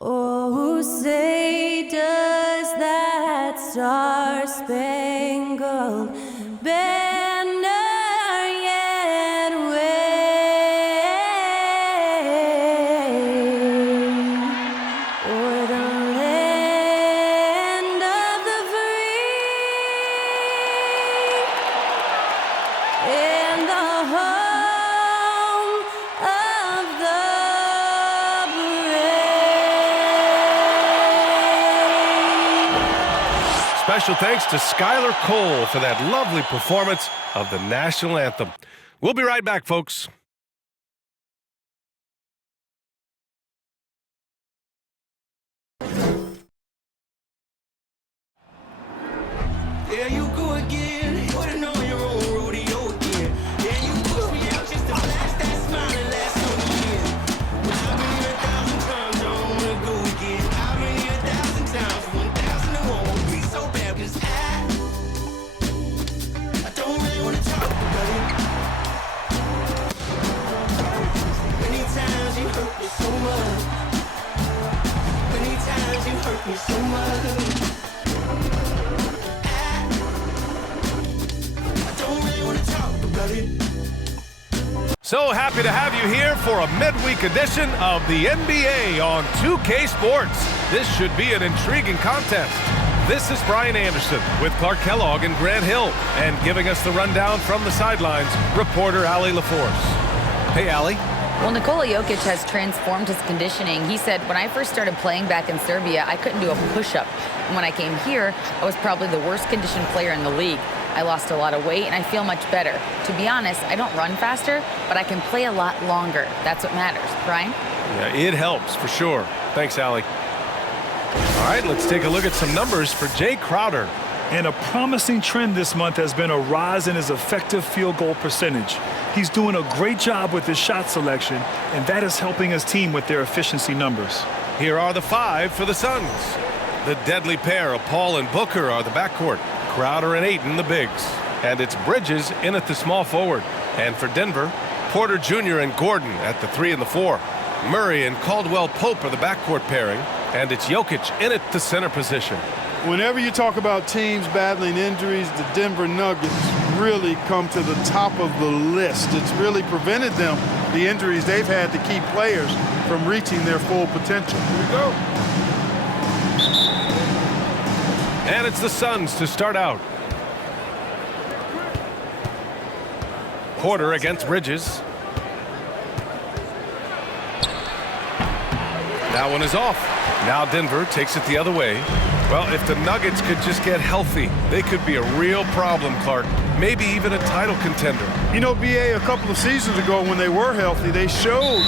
Oh, say does that star-spangled banner yet wave o'er the land of the free and the home of the brave. Special thanks to Skylar Cole for that lovely performance of the national anthem. We'll be right back, folks. There you go again, putting on your own rodeo again. Yeah, you push me out just to flash that smile and last on the year. But I've been here 1,000 times, I don't wanna go again. I've been here 1,000 times, 1,000 it won't be so bad, 'cause I don't really wanna talk about it. Many times you hurt me so much. Many times you hurt me so much. So happy to have you here for a midweek edition of the NBA on 2K Sports. This should be an intriguing contest. This is Brian Anderson with Clark Kellogg and Grant Hill, and giving us the rundown from the sidelines, reporter Allie LaForce. Hey, Allie. Well, Nikola Jokic has transformed his conditioning. He said, when I first started playing back in Serbia, I couldn't do a push-up. And when I came here, I was probably the worst conditioned player in the league. I lost a lot of weight, and I feel much better. To be honest, I don't run faster, but I can play a lot longer. That's what matters. Brian? Yeah, it helps for sure. Thanks, Allie. All right, let's take a look at some numbers for Jay Crowder. And a promising trend this month has been a rise in his effective field goal percentage. He's doing a great job with his shot selection, and that is helping his team with their efficiency numbers. Here are the 5 for the Suns. The deadly pair of Paul and Booker are the backcourt. Crowder and Ayton, the bigs. And it's Bridges in at the small forward. And for Denver, Porter Jr. and Gordon at the 3 and the 4. Murray and Caldwell Pope are the backcourt pairing. And it's Jokic in at the center position. Whenever you talk about teams battling injuries, the Denver Nuggets really come to the top of the list. It's really prevented them, the injuries they've had, to keep players from reaching their full potential. Here we go. And it's the Suns to start out. Porter against Bridges. That one is off. Now Denver takes it the other way. Well, if the Nuggets could just get healthy, they could be a real problem, Clark. Maybe even a title contender. You know, BA, a couple of seasons ago when they were healthy, they showed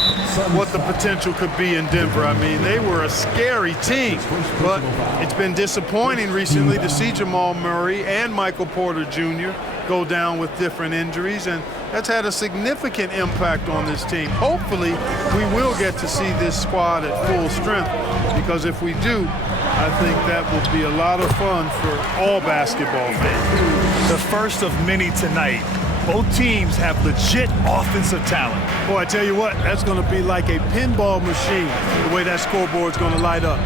what the potential could be in Denver. I mean, they were a scary team, but it's been disappointing recently to see Jamal Murray and Michael Porter Jr. go down with different injuries, and that's had a significant impact on this team. Hopefully, we will get to see this squad at full strength, because if we do, I think that will be a lot of fun for all basketball fans. The first of many tonight. Both teams have legit offensive talent. Boy, I tell you what, that's going to be like a pinball machine, the way that scoreboard's going to light up.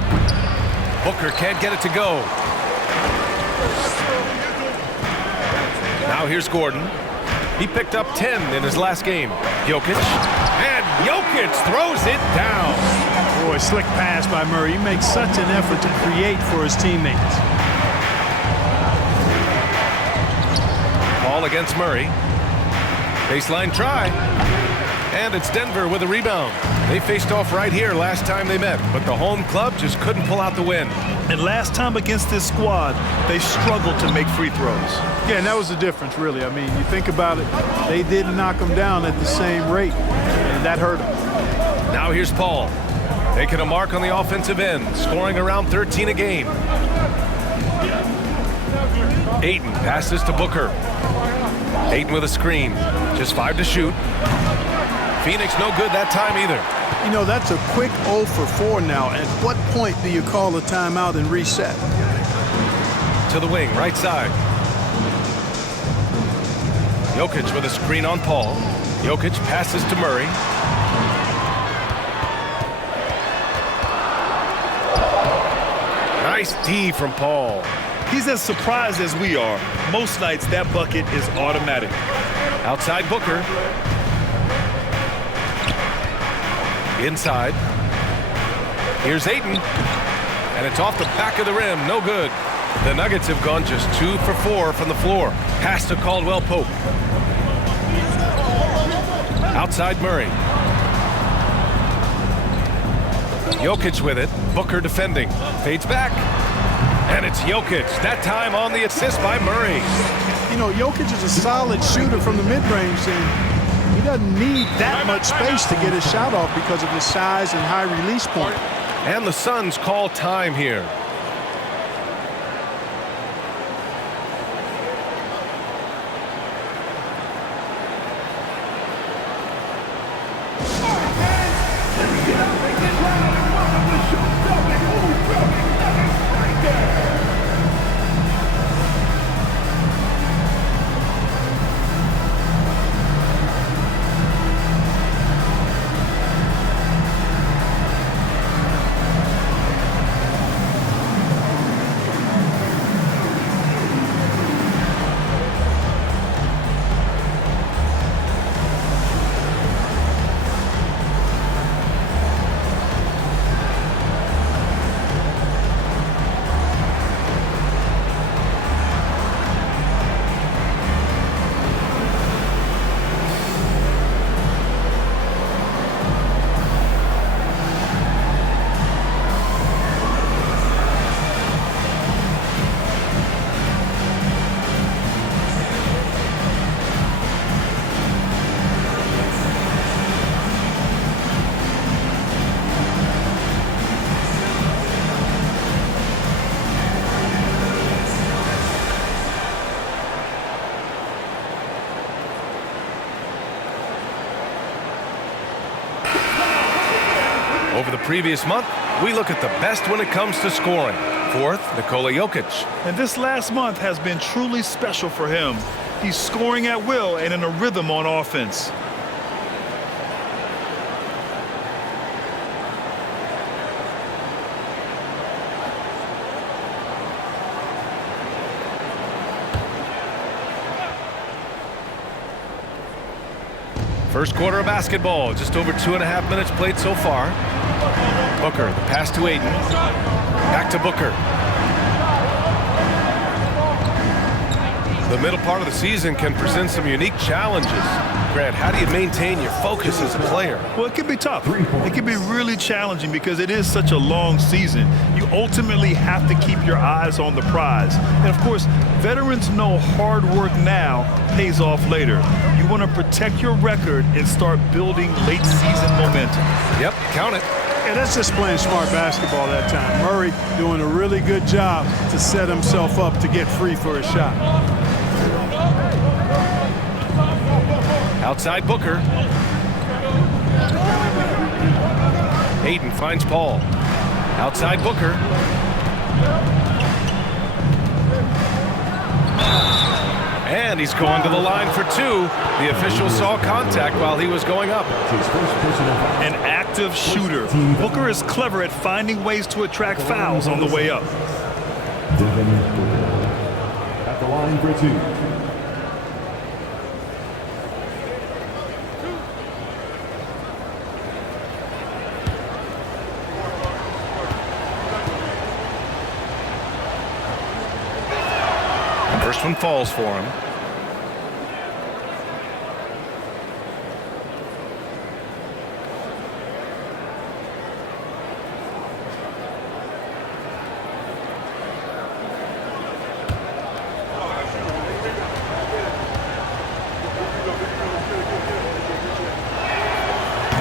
Booker can't get it to go. Now here's Gordon. He picked up 10 in his last game. Jokic. And Jokic throws it down. Boy, slick pass by Murray. He makes such an effort to create for his teammates. Ball against Murray. Baseline try. And it's Denver with a rebound. They faced off right here last time they met, but the home club just couldn't pull out the win. And last time against this squad, they struggled to make free throws. Yeah, and that was the difference, really. I mean, you think about it, they didn't knock them down at the same rate, and that hurt them. Now here's Paul, taking a mark on the offensive end, scoring around 13 a game. Ayton passes to Booker. Ayton with a screen, just 5 to shoot. Phoenix no good that time either. You know, that's a quick 0 for 4 now. At what point do you call a timeout and reset? To the wing, right side. Jokic with a screen on Paul. Jokic passes to Murray. Nice D from Paul. He's as surprised as we are. Most nights, that bucket is automatic. Outside Booker. Inside. Here's Ayton. And it's off the back of the rim. No good. The Nuggets have gone just 2 for 4 from the floor. Pass to Caldwell Pope. Outside Murray. Jokic with it. Booker defending. Fades back. And it's Jokic. That time on the assist by Murray. You know, Jokic is a solid shooter from the mid-range, and he doesn't need that much space to get his shot off because of his size and high release point. And the Suns call time here. Over the previous month, we look at the best when it comes to scoring. Fourth, Nikola Jokic. And this last month has been truly special for him. He's scoring at will and in a rhythm on offense. First quarter of basketball, just over 2.5 minutes played so far. Booker, the pass to Ayton. Back to Booker. The middle part of the season can present some unique challenges. Grant, how do you maintain your focus as a player? Well, it can be tough. It can be really challenging because it is such a long season. You ultimately have to keep your eyes on the prize. And of course, veterans know hard work now pays off later. You want to protect your record and start building late season momentum. Yep, count it. Yeah, that's just playing smart basketball that time. Murray doing a really good job to set himself up to get free for his shot. Outside Booker. Ayton finds Paul. Outside Booker. And he's going to the line for two. The official saw contact while he was going up. An active shooter. Booker is clever at finding ways to attract fouls on the way up. At the line for two. First one falls for him.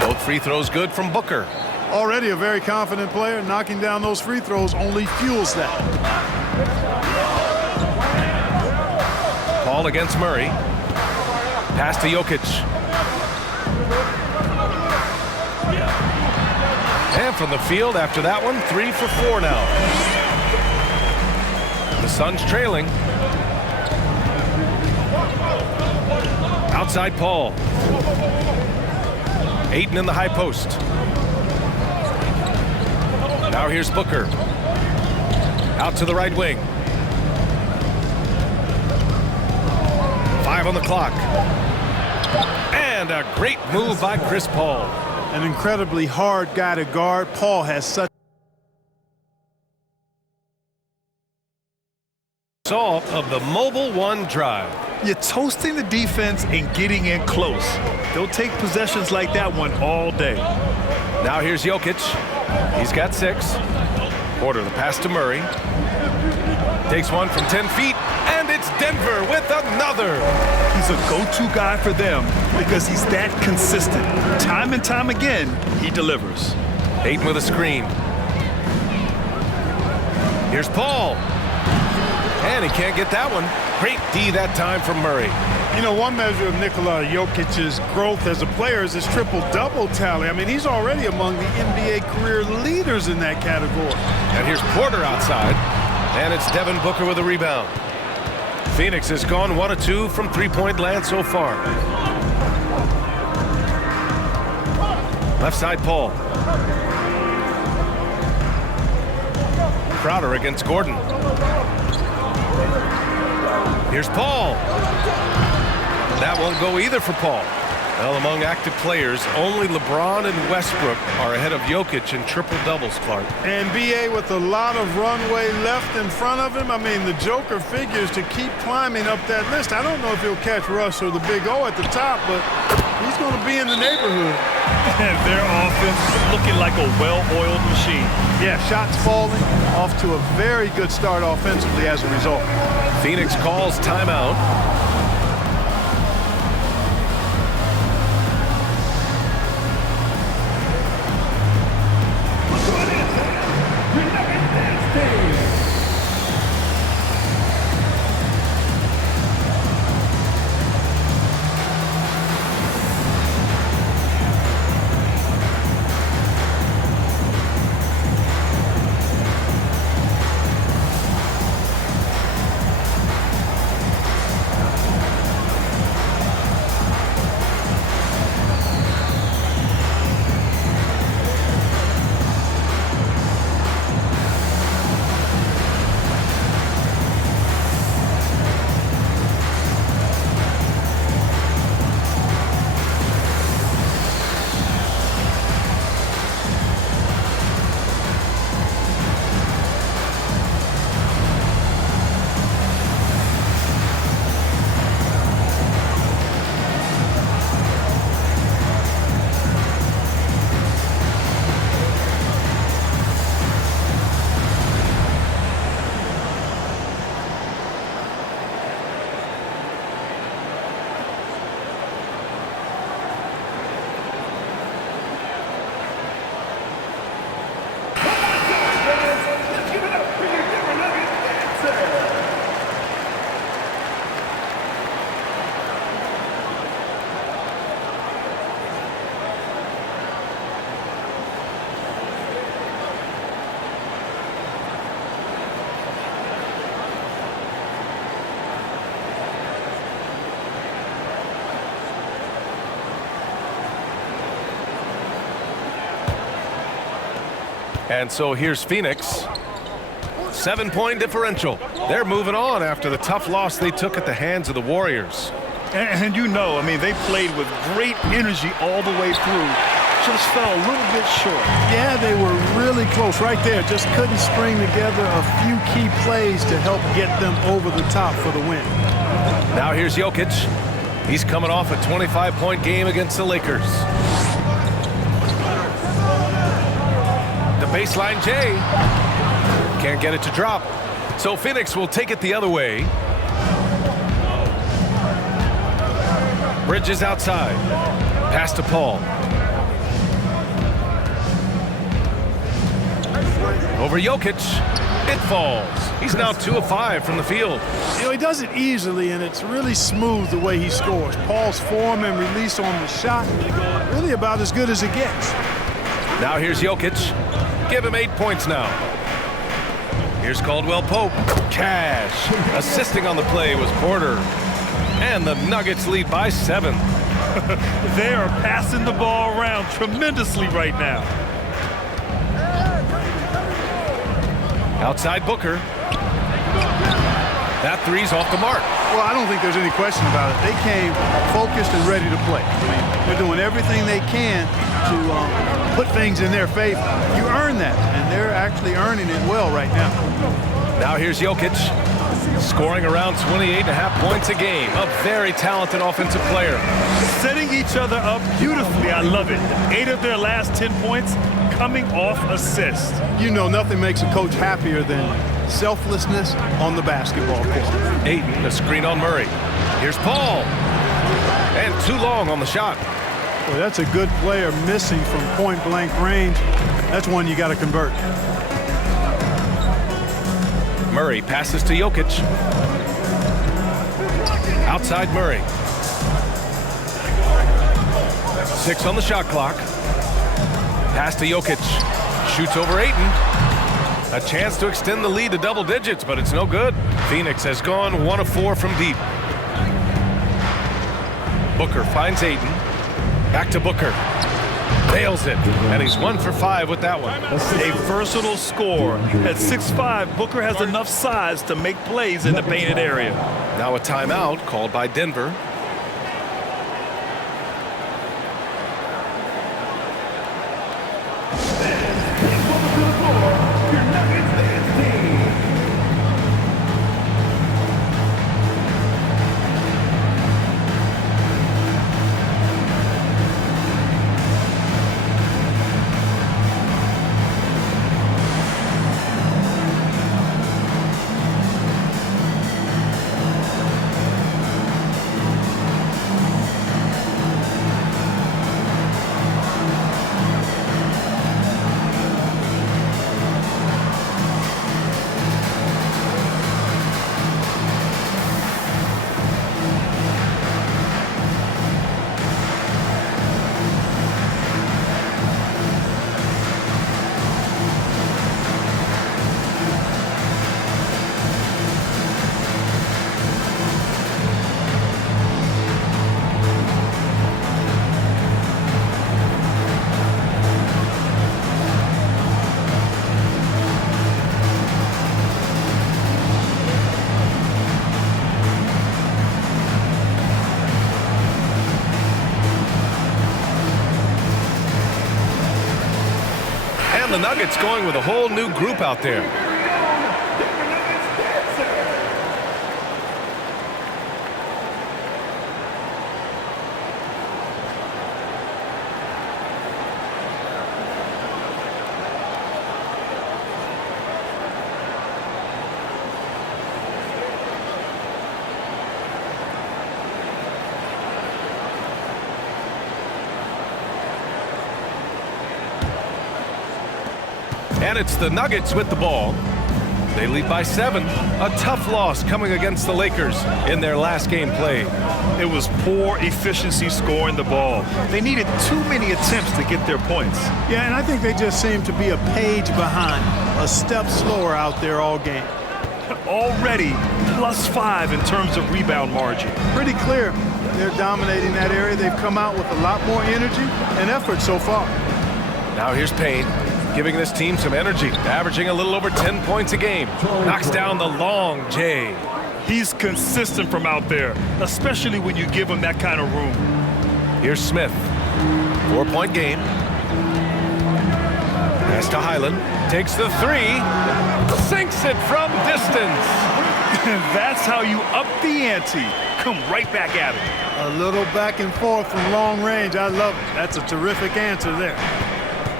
Both free throws good from Booker. Already a very confident player. Knocking down those free throws only fuels that. Paul against Murray. Pass to Jokic. And from the field after that one, 3 for 4 now. The Suns trailing. Outside Paul. Ayton in the high post. Now here's Booker. Out to the right wing. 5 on the clock. And a great move by Chris Paul. An incredibly hard guy to guard. Paul has such Of the Mobile One drive. You're toasting the defense and getting in close. They'll take possessions like that one all day. Now here's Jokic. He's got 6. Porter the pass to Murray. Takes one from 10 feet, and it's Denver with another. He's a go-to guy for them because he's that consistent. Time and time again, he delivers. Ayton with a screen. Here's Paul. And he can't get that one. Great D that time from Murray. You know, one measure of Nikola Jokic's growth as a player is his triple-double tally. I mean, he's already among the NBA career leaders in that category. And here's Porter outside. And it's Devin Booker with a rebound. Phoenix has gone 1 of 2 from three-point land so far. Left side, Paul. Crowder against Gordon. Here's Paul. That won't go either for Paul. Well, among active players, only LeBron and Westbrook are ahead of Jokic in triple-doubles, Clark. And BA with a lot of runway left in front of him. I mean, the Joker figures to keep climbing up that list. I don't know if he'll catch Russ or the Big O at the top, but he's going to be in the neighborhood. And their offense is looking like a well-oiled machine. Yeah, shots falling, off to a very good start offensively as a result. Phoenix calls timeout. And so here's Phoenix. 7-point differential. They're moving on after the tough loss they took at the hands of the Warriors. And you know, I mean, they played with great energy all the way through. Just fell a little bit short. Yeah, they were really close right there. Just couldn't string together a few key plays to help get them over the top for the win. Now here's Jokic. He's coming off a 25-point game against the Lakers. The baseline J. Can't get it to drop. So Phoenix will take it the other way. Bridges outside. Pass to Paul. Over Jokic. It falls. He's now 2 of 5 from the field. You know, he does it easily, and it's really smooth the way he scores. Paul's form and release on the shot, really about as good as it gets. Now here's Jokic. Give him 8 points now. Here's Caldwell Pope. Cash. Assisting on the play was Porter. And the Nuggets lead by 7. They are passing the ball around tremendously right now. Outside Booker. That three's off the mark. Well, I don't think there's any question about it. They came focused and ready to play. I mean, they're doing everything they can to put things in their favor. You earn that, and they're actually earning it well right now. Now here's Jokic, scoring around 28.5 points a game. A very talented offensive player. Setting each other up beautifully. I love it. 8 of their last 10 points coming off assists. You know, nothing makes a coach happier than selflessness on the basketball court. Ayton, a screen on Murray. Here's Paul. And too long on the shot. Well, that's a good player missing from point-blank range. That's one you got to convert. Murray passes to Jokic. Outside Murray. 6 on the shot clock. Pass to Jokic. Shoots over Ayton. A chance to extend the lead to double digits, but it's no good. Phoenix has gone 1 of 4 from deep. Booker finds Ayton. Back to Booker. Nails it, and he's 1 for 5 with that one. A versatile scorer. At 6'5", Booker has enough size to make plays in the painted area. Now a timeout called by Denver. The Nuggets going with a whole new group out there. And it's the Nuggets with the ball. They lead by 7. A tough loss coming against the Lakers in their last game played. It was poor efficiency scoring the ball. They needed too many attempts to get their points. Yeah, and I think they just seem to be a page behind, a step slower out there all game. Already +5 in terms of rebound margin. Pretty clear they're dominating that area. They've come out with a lot more energy and effort so far. Now here's Payne, giving this team some energy, averaging a little over 10 points a game. Knocks down the long J. He's consistent from out there, especially when you give him that kind of room. Here's Smith. 4-point game. Pass to Highland. Takes the 3. Sinks it from distance. That's how you up the ante. Come right back at it. A little back and forth from long range. I love it. That's a terrific answer there.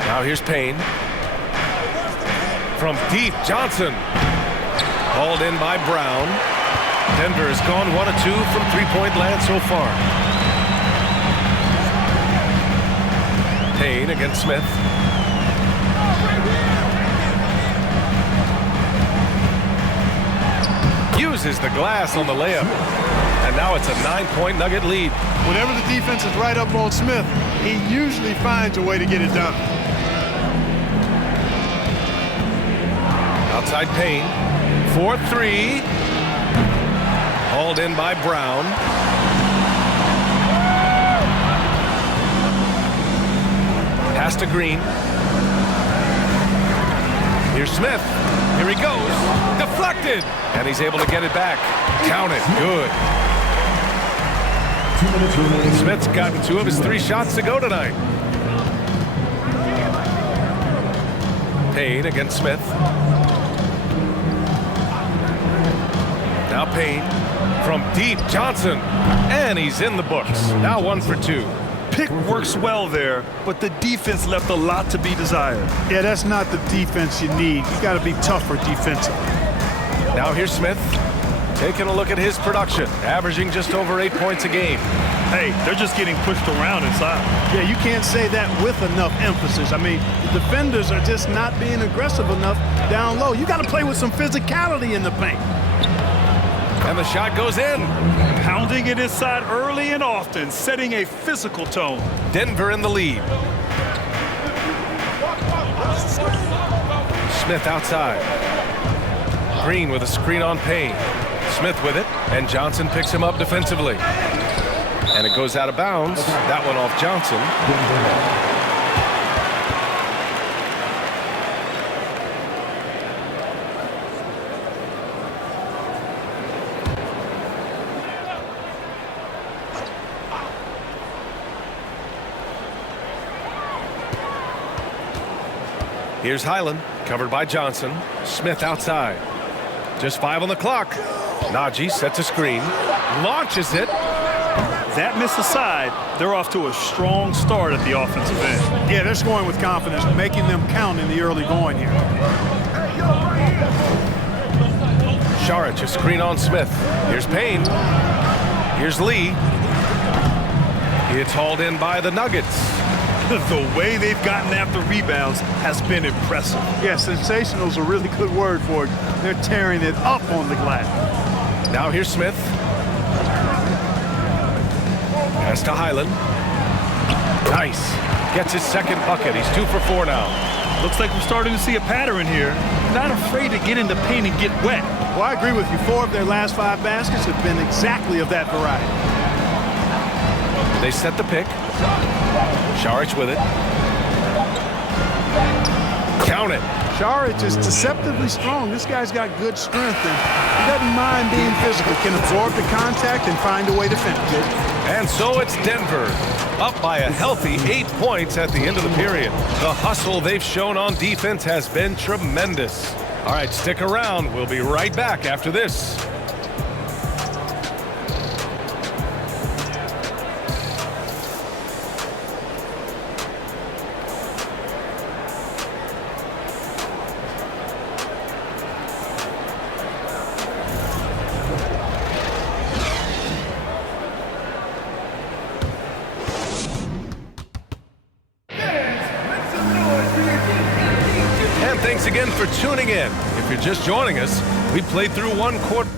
Now here's Payne. From deep, Johnson. Hauled in by Brown. Denver has gone 1 of 2 from 3-point land so far. Payne against Smith. Uses the glass on the layup. And now it's a 9-point Nugget lead. Whenever the defense is right up on Smith, he usually finds a way to get it done. Outside Payne. 4-3. Hauled in by Brown. Pass to Green. Here's Smith. Here he goes. Deflected. And he's able to get it back. Count it. Good. 2 minutes remaining. Smith's gotten 2 of his 3 shots to go tonight. Payne against Smith. Now Payne from deep. Johnson. And he's in the books. Now 1 for 2. Pick works well there, but the defense left a lot to be desired. Yeah, that's not the defense you need. You got to be tougher defensively. Now here's Smith. Taking a look at his production. Averaging just over 8 points a game. Hey, they're just getting pushed around inside. Yeah, you can't say that with enough emphasis. I mean, the defenders are just not being aggressive enough down low. You got to play with some physicality in the paint. And the shot goes in. Pounding it inside early and often, setting a physical tone. Denver in the lead. Smith outside. Green with a screen on Payne. Smith with it, and Johnson picks him up defensively. And it goes out of bounds. That one off Johnson. Here's Highland, covered by Johnson. Smith outside. Just 5 on the clock. Najee sets a screen, launches it. That miss aside, they're off to a strong start at the offensive end. Yeah, they're scoring with confidence, making them count in the early going here. Saric, a screen on Smith. Here's Payne. Here's Lee. It's hauled in by the Nuggets. The way they've gotten after rebounds has been impressive. Yeah, sensational is a really good word for it. They're tearing it up on the glass. Now here's Smith. Pass to Highland. Nice. Gets his second bucket. He's 2 for 4 now. Looks like we're starting to see a pattern here. Not afraid to get in the paint and get wet. Well, I agree with you. 4 of their last 5 baskets have been exactly of that variety. They set the pick. Saric with it. Count it. Saric is deceptively strong. This guy's got good strength, and he doesn't mind being physical. Can absorb the contact and find a way to finish. And so it's Denver, up by a healthy 8 points at the end of the period. The hustle they've shown on defense has been tremendous. All right, stick around. We'll be right back after this. And thanks again for tuning in. If you're just joining us, we played through 1 quarter.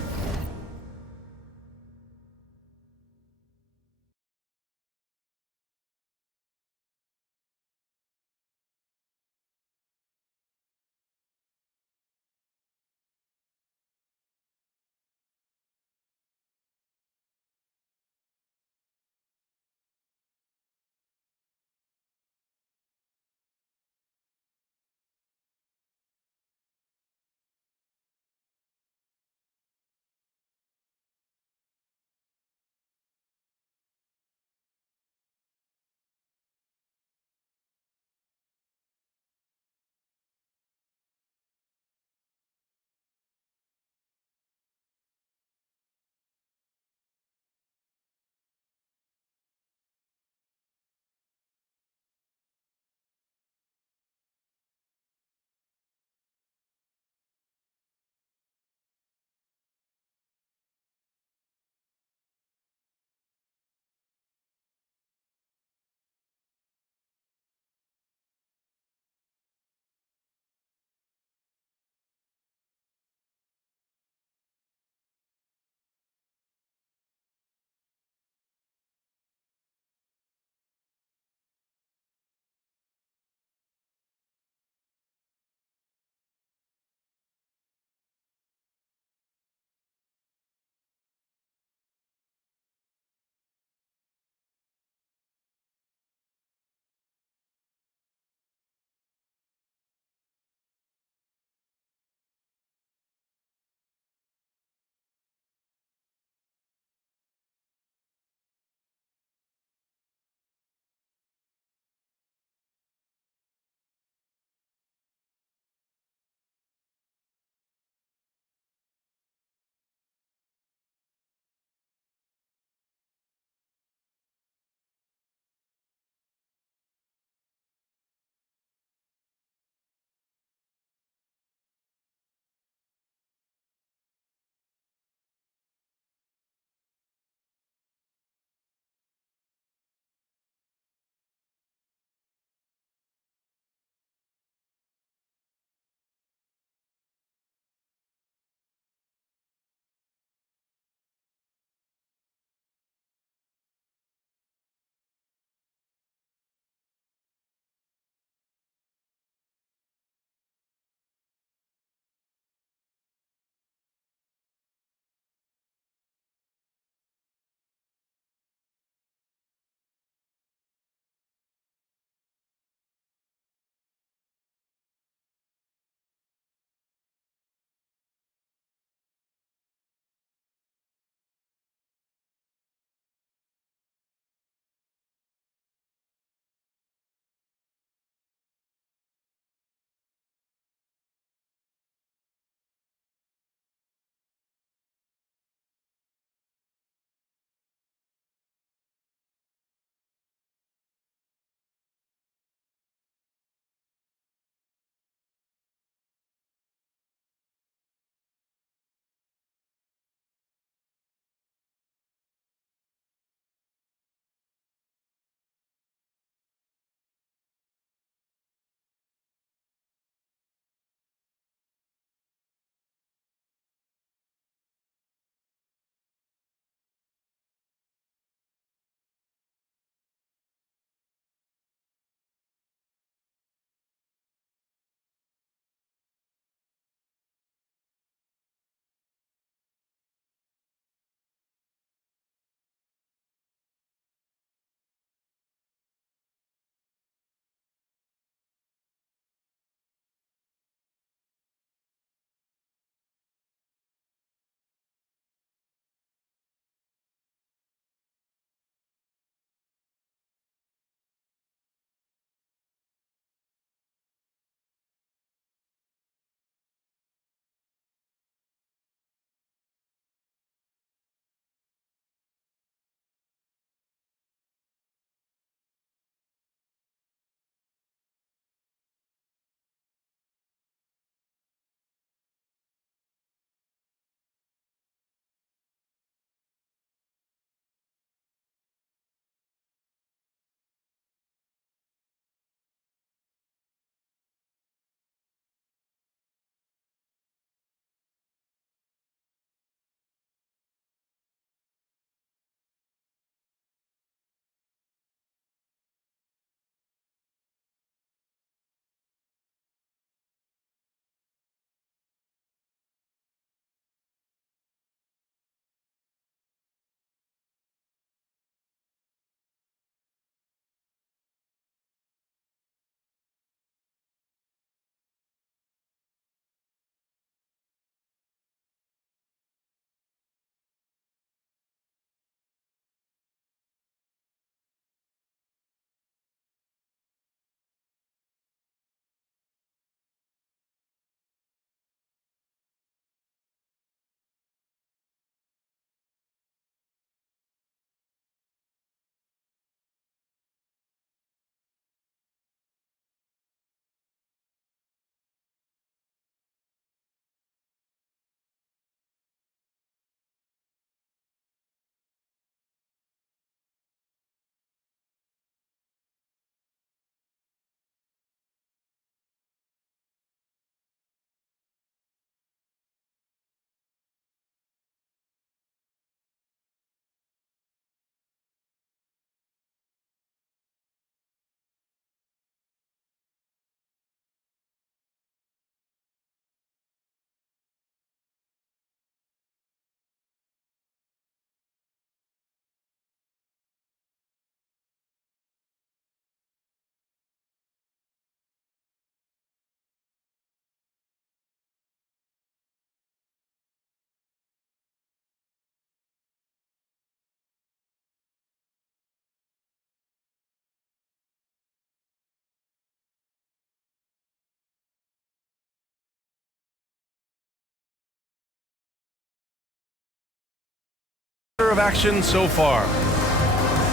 of action so far.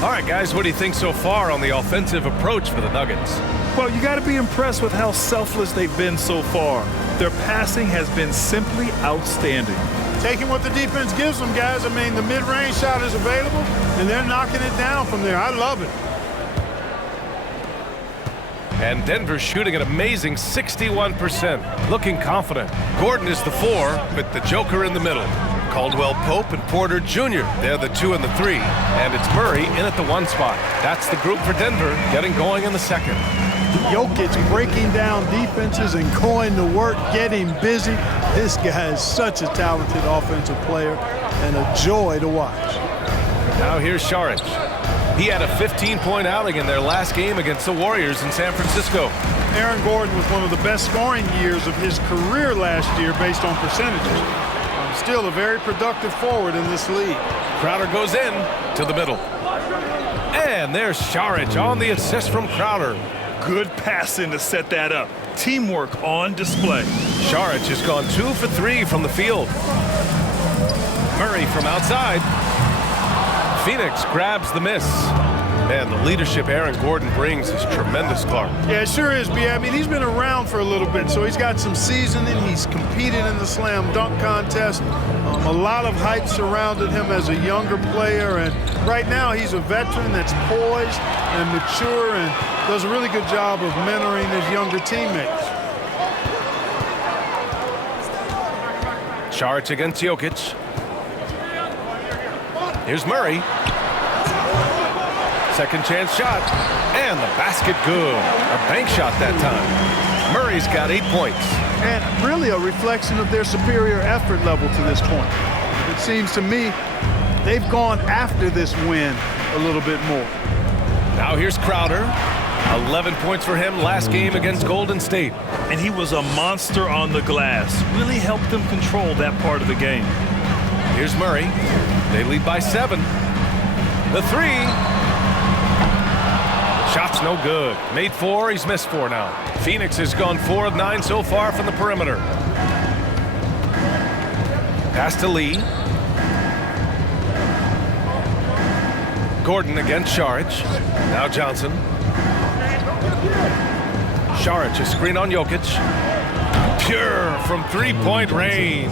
All right, guys, what do you think so far on the offensive approach for the Nuggets? Well, you got to be impressed with how selfless they've been so far. Their passing has been simply outstanding. Taking what the defense gives them, guys. I mean, the mid-range shot is available, and they're knocking it down from there. I love it. And Denver's shooting an amazing 61%, looking confident. Gordon is the 4, with the Joker in the middle. Caldwell Pope and Porter Jr., they're the 2 and the 3. And it's Murray in at the 1 spot. That's the group for Denver, getting going in the second. Jokic breaking down defenses and going to work, getting busy. This guy is such a talented offensive player and a joy to watch. Now here's Saric. He had a 15-point outing in their last game against the Warriors in San Francisco. Aaron Gordon was one of the best scoring years of his career last year based on percentages. Still a very productive forward in this league. Crowder goes in to the middle. And there's Saric on the assist from Crowder. Good passing to set that up. Teamwork on display. Saric has gone 2 for 3 from the field. Murray from outside. Phoenix grabs the miss. And the leadership Aaron Gordon brings is tremendous, Clark. Yeah, it sure is, B. I mean, he's been around for a little bit, so he's got some seasoning. He's competed in the slam dunk contest. A lot of hype surrounded him as a younger player, and right now he's a veteran that's poised and mature and does a really good job of mentoring his younger teammates. Saric against Jokic. Here's Murray. Second chance shot, and the basket good. A bank shot that time. Murray's got 8 points. And really a reflection of their superior effort level to this point. It seems to me they've gone after this win a little bit more. Now here's Crowder. 11 points for him last game against Golden State. And he was a monster on the glass. Really helped them control that part of the game. Here's Murray. They lead by 7. The 3. Shot's no good. Made 4, he's missed 4 now. Phoenix has gone 4 of 9 so far from the perimeter. Pass to Lee. Gordon against Saric. Now Johnson. Saric, a screen on Jokic. Pure from 3-point range.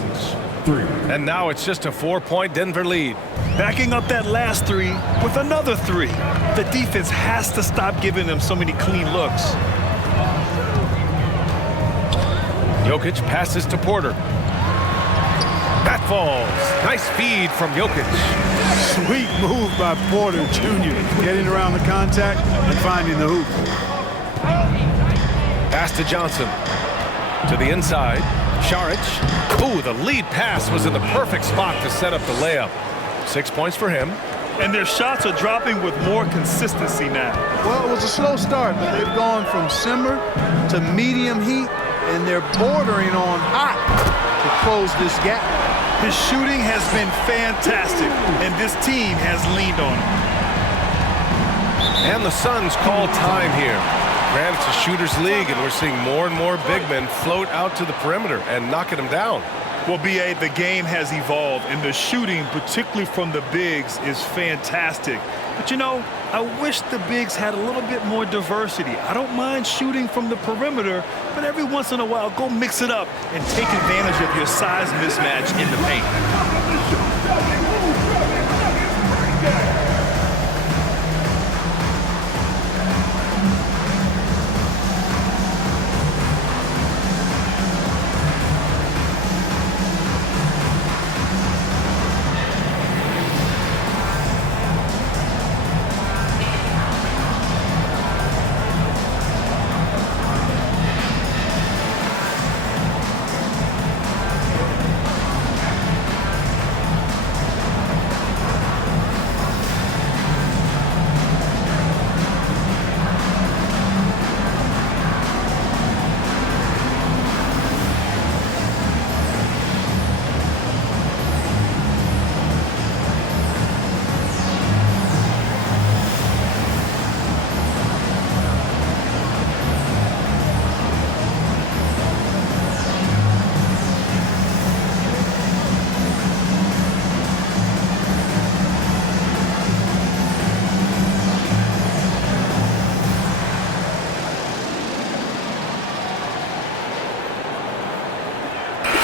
3. And now it's just a 4-point Denver lead. Backing up that last 3 with another 3. The defense has to stop giving them so many clean looks. Jokic passes to Porter. That falls. Nice feed from Jokic. Sweet move by Porter Jr. Getting around the contact and finding the hoop. Pass to Johnson. To the inside. Saric. Ooh, the lead pass was in the perfect spot to set up the layup. 6 points for him. And their shots are dropping with more consistency now. Well, it was a slow start, but they've gone from simmer to medium heat, and they're bordering on hot to close this gap. His shooting has been fantastic, and this team has leaned on him. And the Suns call time here. Granted, it's a shooter's league, and we're seeing more and more big men float out to the perimeter and knocking them down. Well, B.A., the game has evolved, and the shooting, particularly from the bigs, is fantastic. But, you know, I wish the bigs had a little bit more diversity. I don't mind shooting from the perimeter, but every once in a while, go mix it up and take advantage of your size mismatch in the paint.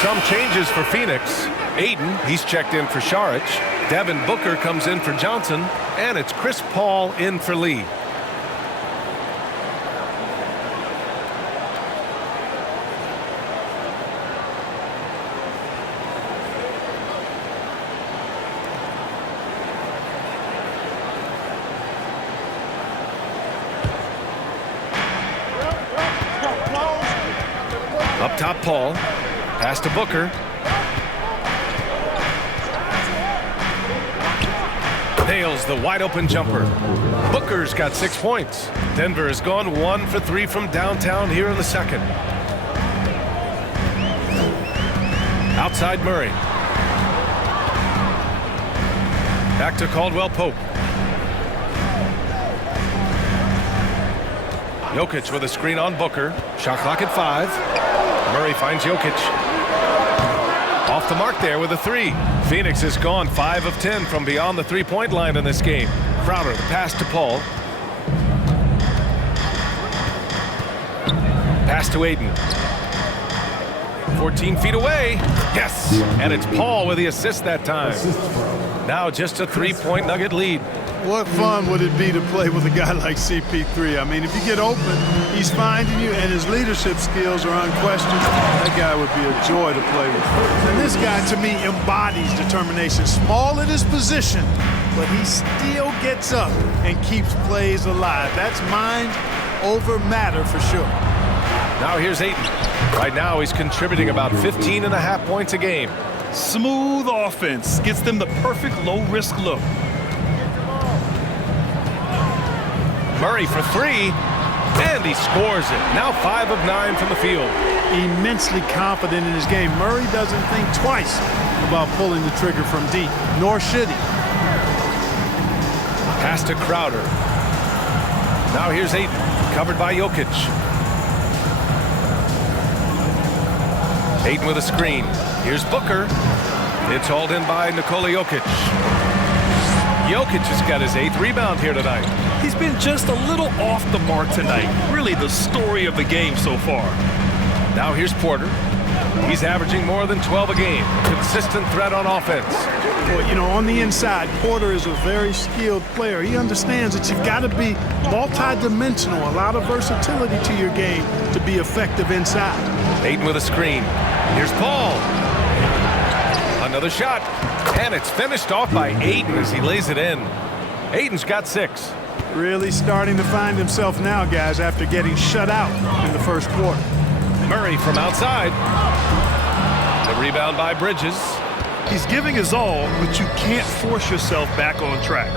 Some changes for Phoenix. Ayton, he's checked in for Saric. Devin Booker comes in for Johnson. And it's Chris Paul in for Lee. Up top, Paul. Pass to Booker. Nails the wide open jumper. Booker's got 6 points. Denver has gone 1 for 3 from downtown here in the second. Outside Murray. Back to Caldwell Pope. Jokic with a screen on Booker. Shot clock at 5. Murray finds Jokic. Off the mark there with a 3. Phoenix has gone 5 of 10 from beyond the three-point line in this game. Crowder, the pass to Paul. Pass to Ayton. 14 feet away. Yes! And it's Paul with the assist that time. Now just a 3-point Nugget lead. What fun would it be to play with a guy like CP3? I mean, if you get open, he's finding you, and his leadership skills are unquestioned. That guy would be a joy to play with. And this guy, to me, embodies determination. Small at his position, but he still gets up and keeps plays alive. That's mind over matter for sure. Now here's Ayton. Right now he's contributing about 15.5 points a game. Smooth offense gets them the perfect low-risk look. Murray for 3, and he scores it. Now 5 of 9 from the field. Immensely confident in his game. Murray doesn't think twice about pulling the trigger from deep, nor should he. Pass to Crowder. Now here's Ayton, covered by Jokic. Ayton with a screen. Here's Booker. It's hauled in by Nikola Jokic. Jokic has got his 8th rebound here tonight. He's been just a little off the mark tonight. Really the story of the game so far. Now here's Porter. He's averaging more than 12 a game. Consistent threat on offense. Well, you know, on the inside, Porter is a very skilled player. He understands that you've got to be multi-dimensional, a lot of versatility to your game to be effective inside. Ayton with a screen. Here's Paul. Another shot. And it's finished off by Ayton as he lays it in. Ayton's got 6. Really starting to find himself now, guys, after getting shut out in the first quarter. Murray from outside. The rebound by Bridges. He's giving his all, but you can't force yourself back on track.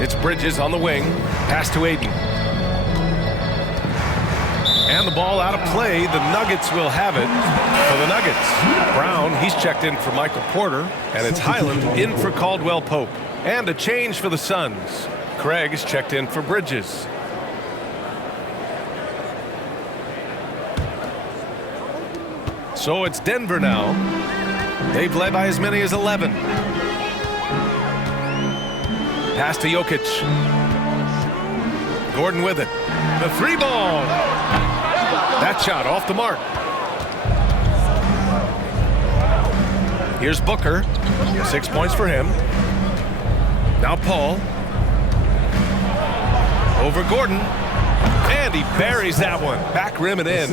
It's Bridges on the wing. Pass to Ayton. And the ball out of play. The Nuggets will have it for the Nuggets. Brown, he's checked in for Michael Porter. And it's Highland in for Caldwell Pope. And a change for the Suns. Craig is checked in for Bridges. So it's Denver now. They've led by as many as 11. Pass to Jokic. Gordon with it. The 3 ball. That shot off the mark. Here's Booker. 6 points for him. Now Paul. Over Gordon. And he buries that one. Back rim and in.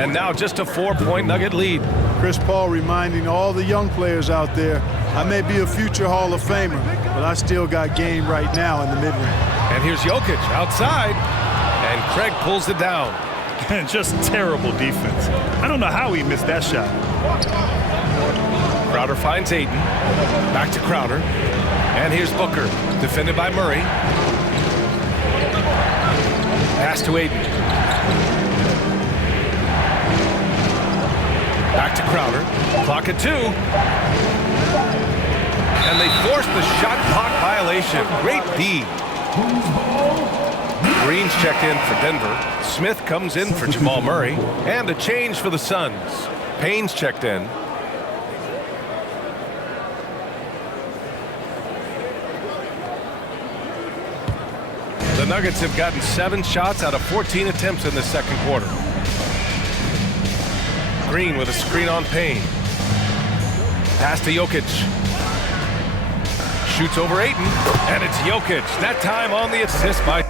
And now just a 4-point Nugget lead. Chris Paul reminding all the young players out there, I may be a future Hall of Famer, but I still got game right now in the mid-range. And here's Jokic outside. And Craig pulls it down. And just terrible defense. I don't know how he missed that shot. Crowder finds Ayton. Back to Crowder. And here's Booker. Defended by Murray. Pass to Ayton. Back to Crowder. Clock at 2. And they force the shot clock violation. Great D. Green's checked in for Denver. Smith comes in for Jamal Murray. And a change for the Suns. Payne's checked in. The Nuggets have gotten 7 shots out of 14 attempts in the second quarter. Green with a screen on Payne. Pass to Jokic. Shoots over Ayton, and it's Jokic. That time on the assist by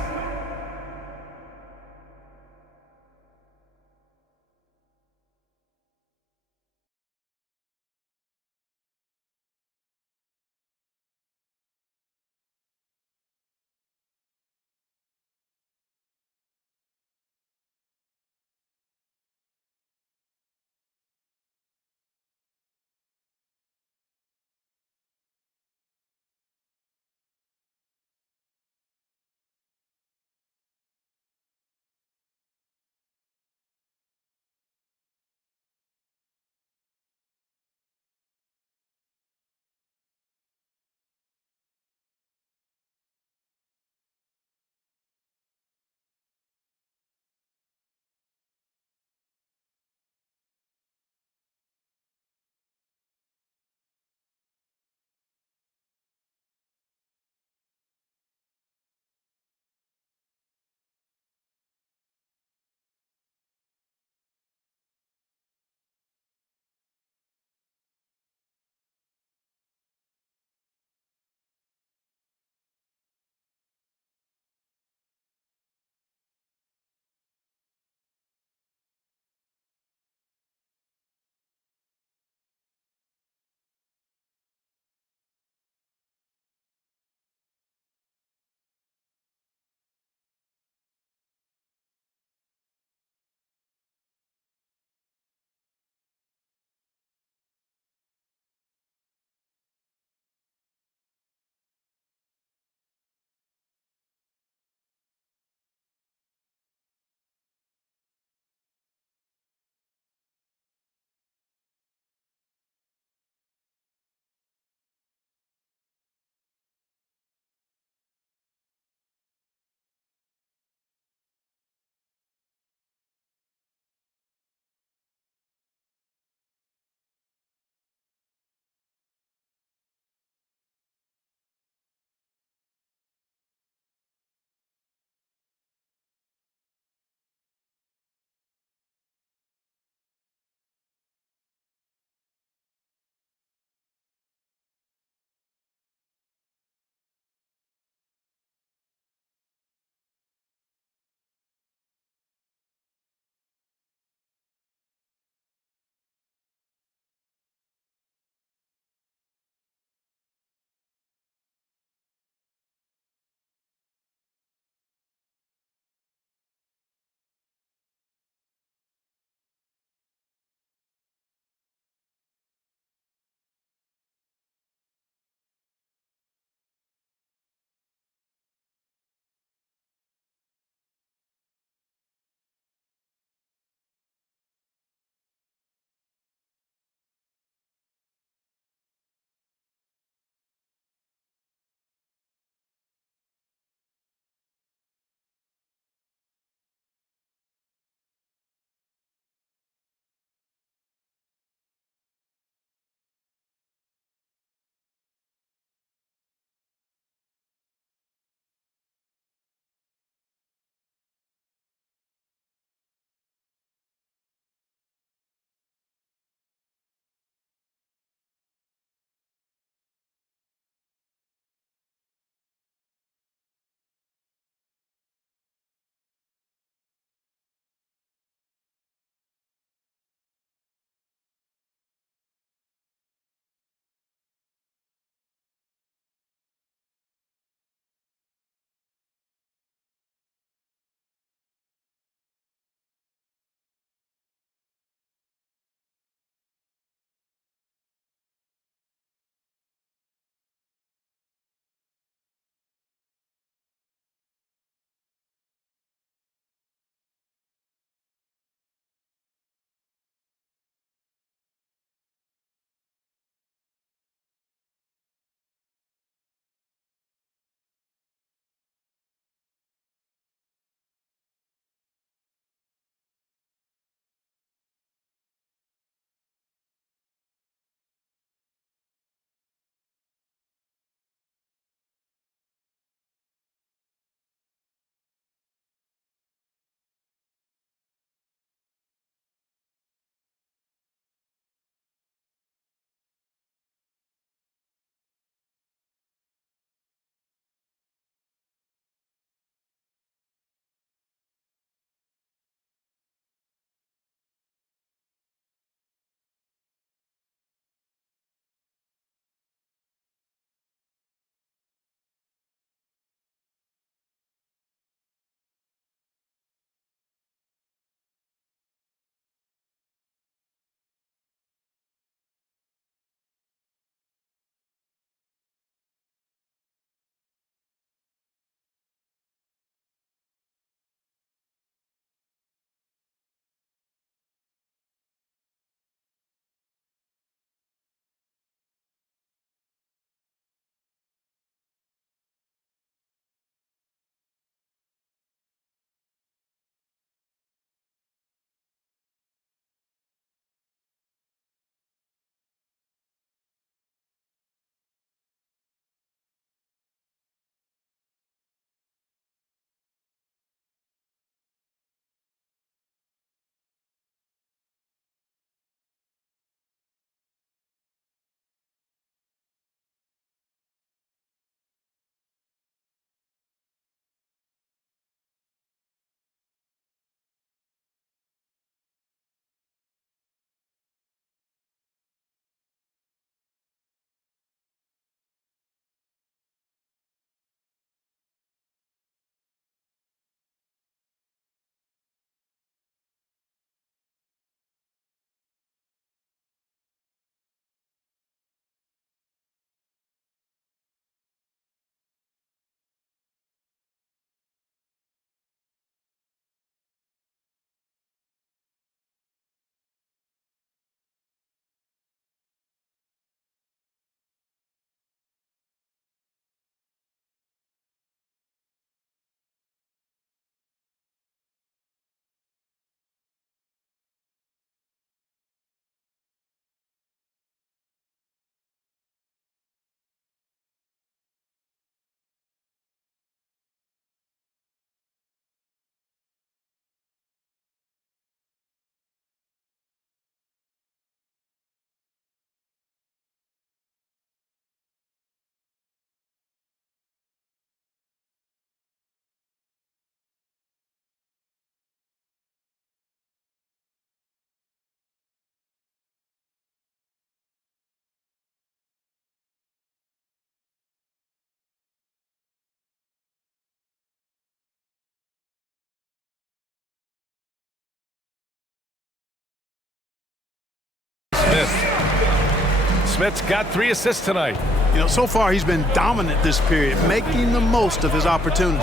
Smith's got 3 assists tonight. You know, so far he's been dominant this period, making the most of his opportunities.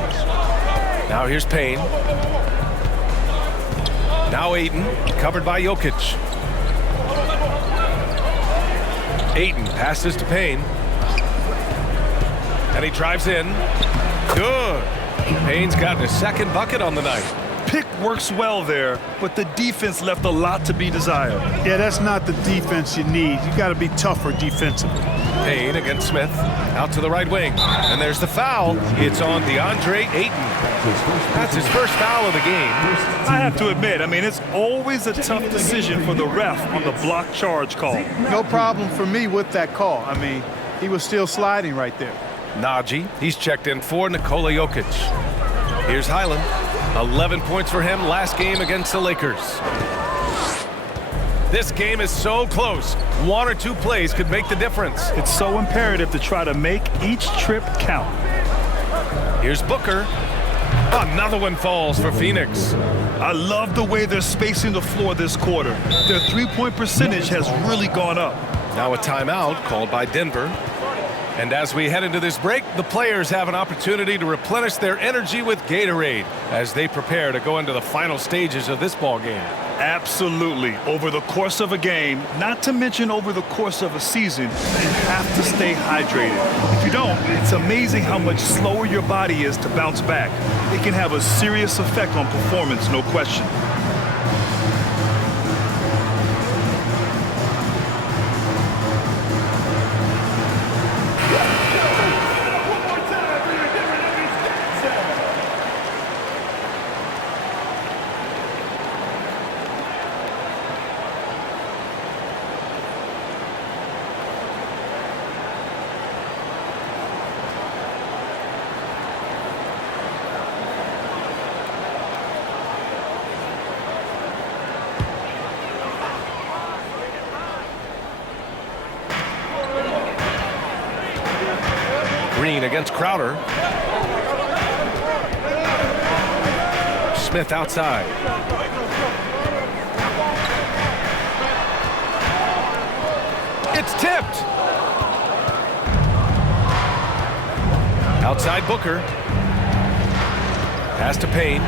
Now here's Payne. Now Ayton, covered by Jokic. Ayton passes to Payne. And he drives in. Good. Payne's got his second bucket on the night. Pick works well there, but the defense left a lot to be desired. Yeah, that's not the defense you need. You got to be tougher defensively. Payne against Smith. Out to the right wing. And there's the foul. It's on DeAndre Ayton. That's his first foul of the game. I have to admit, I mean, it's always a tough decision for the ref on the block charge call. No problem for me with that call. I mean, he was still sliding right there. Najee, he's checked in for Nikola Jokic. Here's Highland. 11 points for him last game against the Lakers. This game is so close. 1 or 2 plays could make the difference. It's so imperative to try to make each trip count. Here's Booker. Another one falls for Phoenix. I love the way they're spacing the floor this quarter. Their three-point percentage has really gone up. Now a timeout called by Denver. And as we head into this break, the players have an opportunity to replenish their energy with Gatorade as they prepare to go into the final stages of this ball game. Absolutely. Over the course of a game, not to mention over the course of a season, you have to stay hydrated. If you don't, it's amazing how much slower your body is to bounce back. It can have a serious effect on performance, no question. Green against Crowder. Smith outside. It's tipped. Outside Booker. Pass to Payne.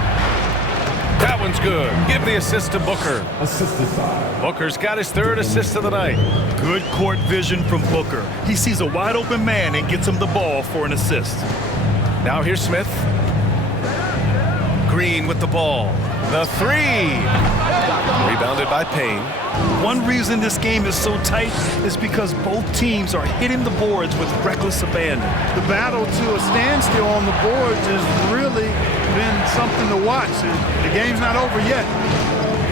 That one's good. Give the assist to Booker. Assisted by Booker's got his 3rd assist of the night. Good court vision from Booker. He sees a wide open man and gets him the ball for an assist. Now here's Smith. Green with the ball. The 3. Rebounded by Payne. One reason this game is so tight is because both teams are hitting the boards with reckless abandon. The battle to a standstill on the boards has really been something to watch. The game's not over yet.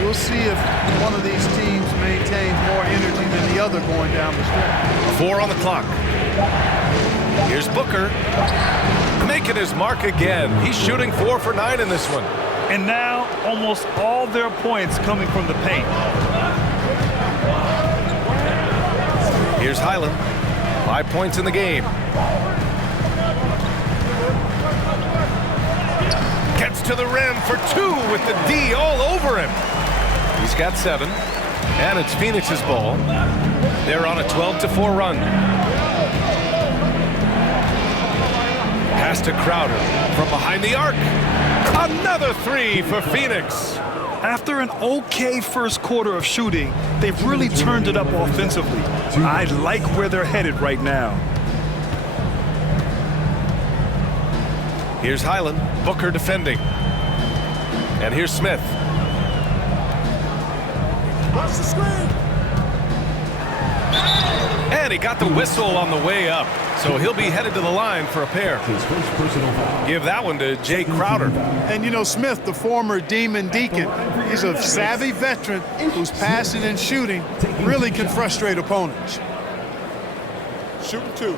We'll see if one of these teams maintains more energy than the other going down the stretch. 4 on the clock. Here's Booker. Making his mark again. He's shooting 4 for 9 in this one. And now almost all their points coming from the paint. Here's Highland. 5 points in the game. Gets to the rim for 2 with the D all over him. He's got 7. And it's Phoenix's ball. They're on a 12-4 run. Pass to Crowder from behind the arc. Another 3 for Phoenix. After an okay first quarter of shooting, they've really turned it up offensively. I like where they're headed right now. Here's Highland. Booker defending. And here's Smith. And he got the whistle on the way up. So he'll be headed to the line for a pair. his first personal foul. Give that one to Jay Crowder. And you know, Smith, the former Demon Deacon, he's a savvy veteran whose passing and shooting really can frustrate opponents. Shooting 2.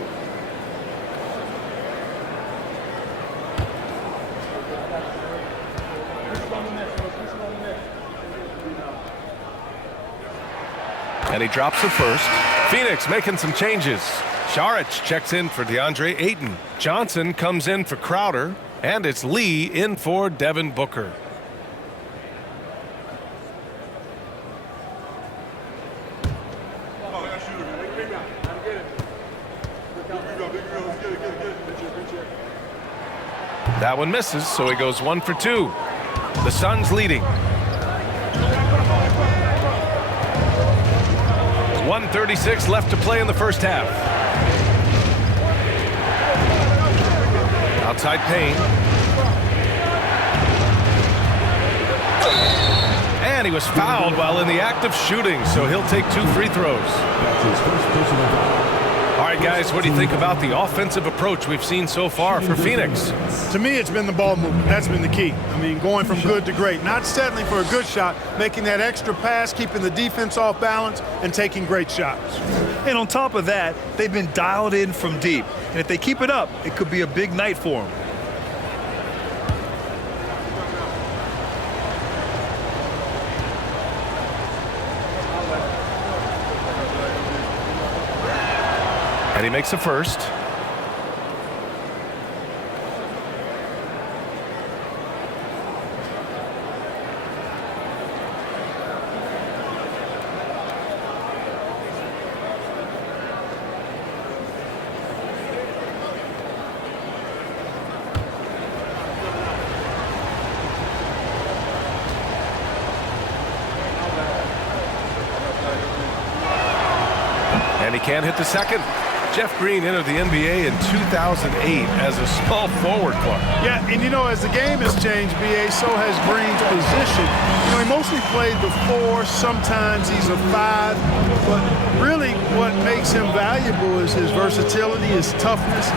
And he drops the first. Phoenix making some changes. Saric checks in for DeAndre Ayton. Johnson comes in for Crowder. And it's Lee in for Devin Booker. That one misses, so he goes 1 for 2. The Suns leading. 1:36 left to play in the first half. Outside Payne. And he was fouled while in the act of shooting, so he'll take 2 free throws. That's his first personal foul. All right, guys, what do you think about the offensive approach we've seen so far for Phoenix? To me, it's been the ball movement. That's been the key. I mean, going from good to great. Not settling for a good shot, making that extra pass, keeping the defense off balance, and taking great shots. And on top of that, they've been dialed in from deep. And if they keep it up, it could be a big night for them. And he makes a first. And he can't hit the second. Jeff Green entered the NBA in 2008 as a small forward, Clark. Yeah, and you know, as the game has changed, B.A., so has Green's position. You know, he mostly played the 4, sometimes he's a 5, but really what makes him valuable is his versatility, his toughness,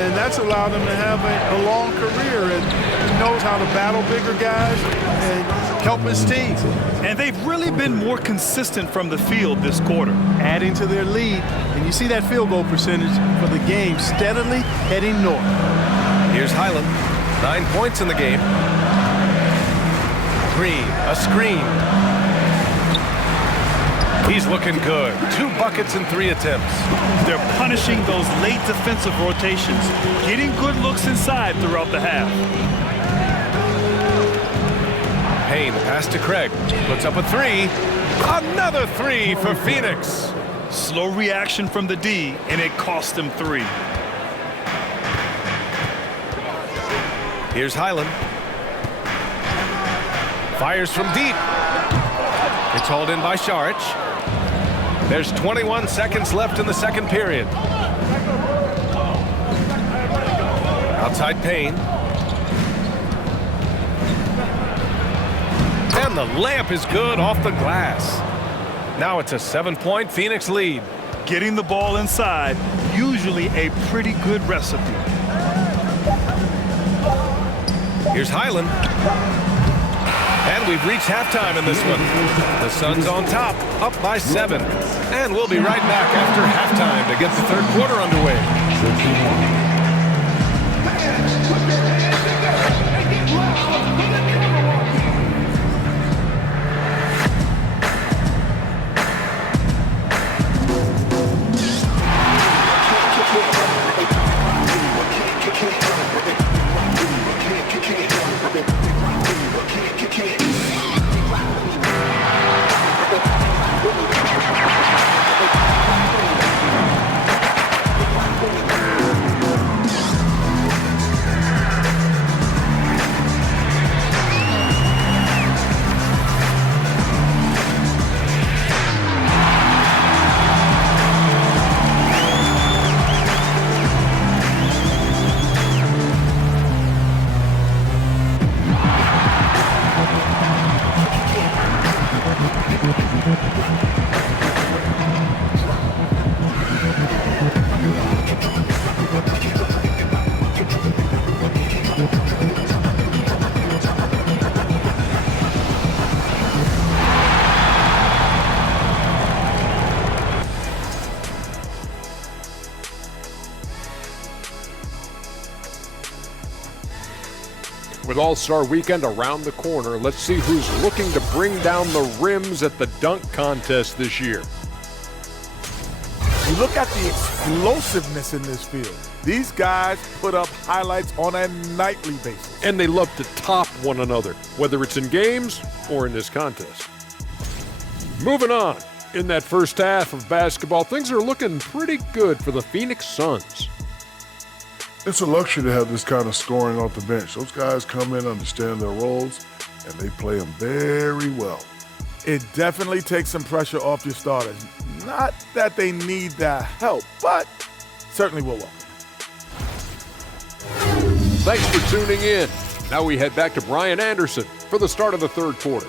and that's allowed him to have a long career, and he knows how to battle bigger guys and help his team. And they've really been more consistent from the field this quarter. Adding to their lead, and you see that field goal percentage for the game steadily heading north. Here's Highland, 9 points in the game. Green, a screen. He's looking good. 2 buckets in 3 attempts. They're punishing those late defensive rotations, getting good looks inside throughout the half. Payne, pass to Craig, puts up a 3. Another 3 for Phoenix. Slow reaction from the D, and it cost them 3. Here's Highland. Fires from deep. It's hauled in by Saric. There's 21 seconds left in the second period. Outside Payne. And the layup is good off the glass. Now it's a 7-point Phoenix lead. Getting the ball inside, usually a pretty good recipe. Here's Highland. And we've reached halftime in this one. The Suns on top, up by 7. And we'll be right back after halftime to get the third quarter underway. 61. With All-Star Weekend around the corner, let's see who's looking to bring down the rims at the dunk contest this year. You look at the explosiveness in this field. These guys put up highlights on a nightly basis. And they love to top one another, whether it's in games or in this contest. Moving on, in that first half of basketball, things are looking pretty good for the Phoenix Suns. It's a luxury to have this kind of scoring off the bench. Those guys come in, understand their roles, and they play them very well. It definitely takes some pressure off your starters. Not that they need that help, but certainly will welcome it. Thanks for tuning in. Now we head back to Brian Anderson for the start of the third quarter.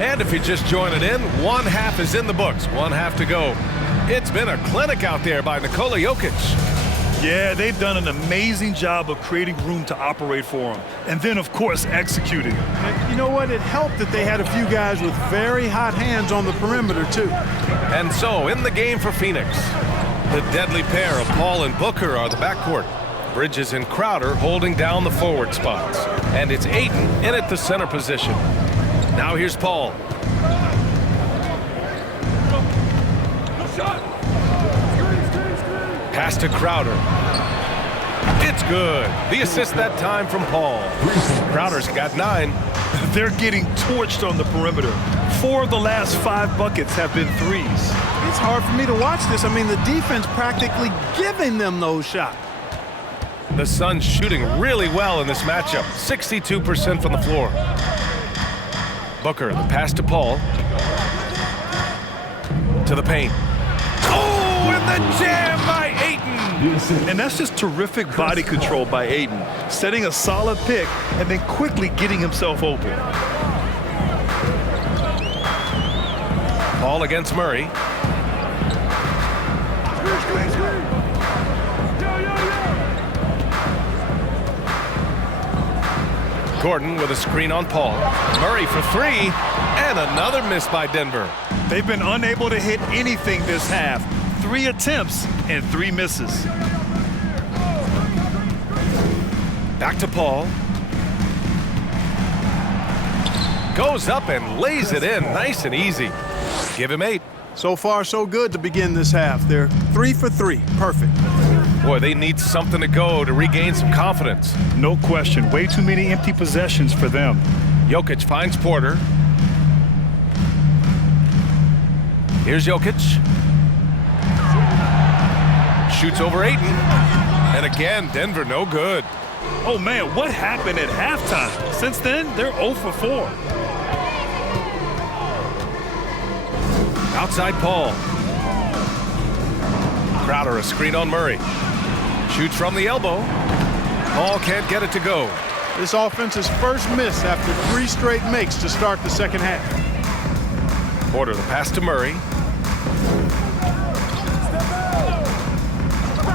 And if you're just joining in, one half is in the books, one half to go. It's been a clinic out there by Nikola Jokic. Yeah, they've done an amazing job of creating room to operate for him. And then, of course, executing. And you know what? It helped that they had a few guys with very hot hands on the perimeter, too. And so, in the game for Phoenix, the deadly pair of Paul and Booker are the backcourt. Bridges and Crowder holding down the forward spots. And it's Ayton in at the center position. Now here's Paul. Pass to Crowder. It's good. The assist that time from Paul. Crowder's got 9. They're getting torched on the perimeter. 4 of the last 5 buckets have been threes. It's hard for me to watch this. I mean, the defense practically giving them those shots. The Suns shooting really well in this matchup. 62% from the floor. Booker, the pass to Paul. To the paint. Oh, and the jam by Ayton! And that's just terrific body control by Ayton. Setting a solid pick and then quickly getting himself open. Paul against Murray. Gordon with a screen on Paul. Murray for 3, and another miss by Denver. They've been unable to hit anything this half. 3 attempts and 3 misses. Back to Paul. Goes up and lays it in nice and easy. Give him 8. So far, so good to begin this half. They're 3 for 3. Perfect. Boy, they need something to go to regain some confidence. No question. Way too many empty possessions for them. Jokic finds Porter. Here's Jokic. Shoots over Ayton. And again, Denver no good. Oh, man, what happened at halftime? Since then, they're 0 for 4. Outside Paul. Crowder a screen on Murray. Shoots from the elbow. Paul can't get it to go. This offense's first miss after 3 straight makes to start the second half. Porter the pass to Murray.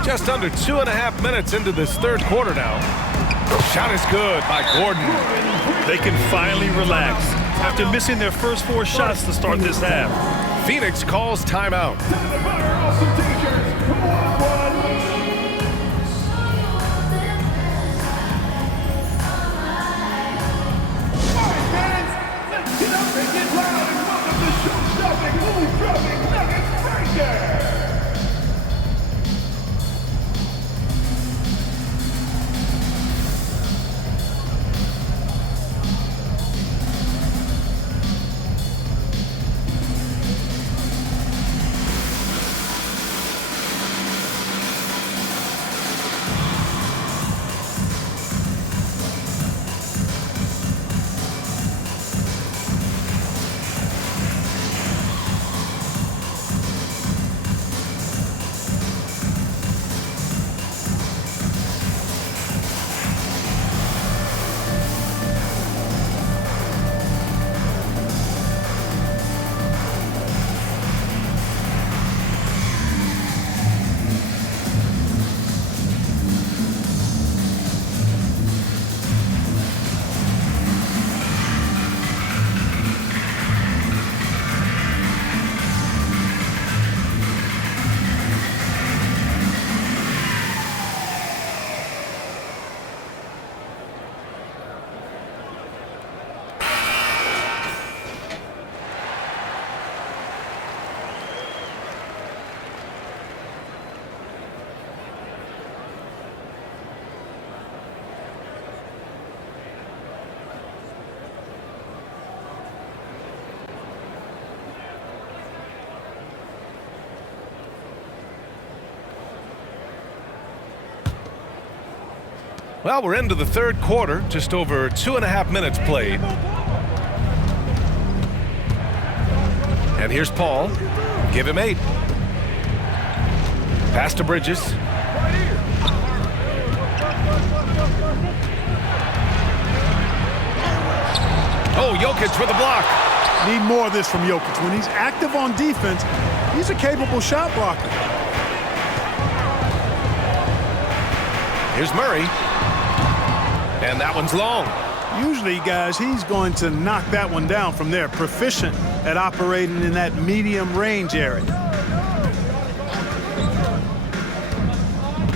Just under 2.5 minutes into this third quarter now. Shot is good by Gordon. They can finally relax after missing their first 4 shots to start this half. Phoenix calls timeout. Well, we're into the third quarter, just over 2.5 minutes played. And here's Paul. Give him 8. Pass to Bridges. Oh, Jokic with a block. Need more of this from Jokic. When he's active on defense, he's a capable shot blocker. Here's Murray. And that one's long. Usually, guys, he's going to knock that one down from there. Proficient at operating in that medium range area.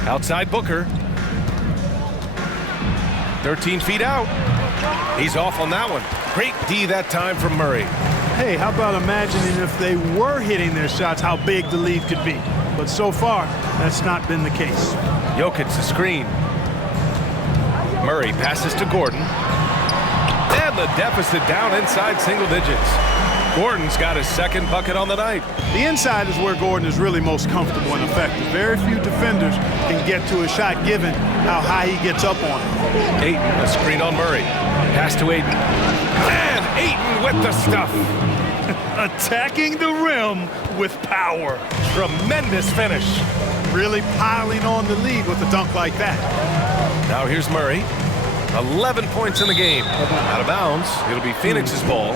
Outside Booker. 13 feet out. He's off on that one. Great D that time from Murray. Hey, how about imagining if they were hitting their shots, how big the lead could be. But so far, that's not been the case. Jokic the screen. Murray passes to Gordon. And the deficit down inside single digits. Gordon's got his second bucket on the night. The inside is where Gordon is really most comfortable and effective. Very few defenders can get to a shot given how high he gets up on it. Ayton, a screen on Murray. Pass to Ayton. And Ayton with the stuff. Attacking the rim with power. Tremendous finish. Really piling on the lead with a dunk like that. Now here's Murray. 11 points in the game. Out of bounds. It'll be Phoenix's ball.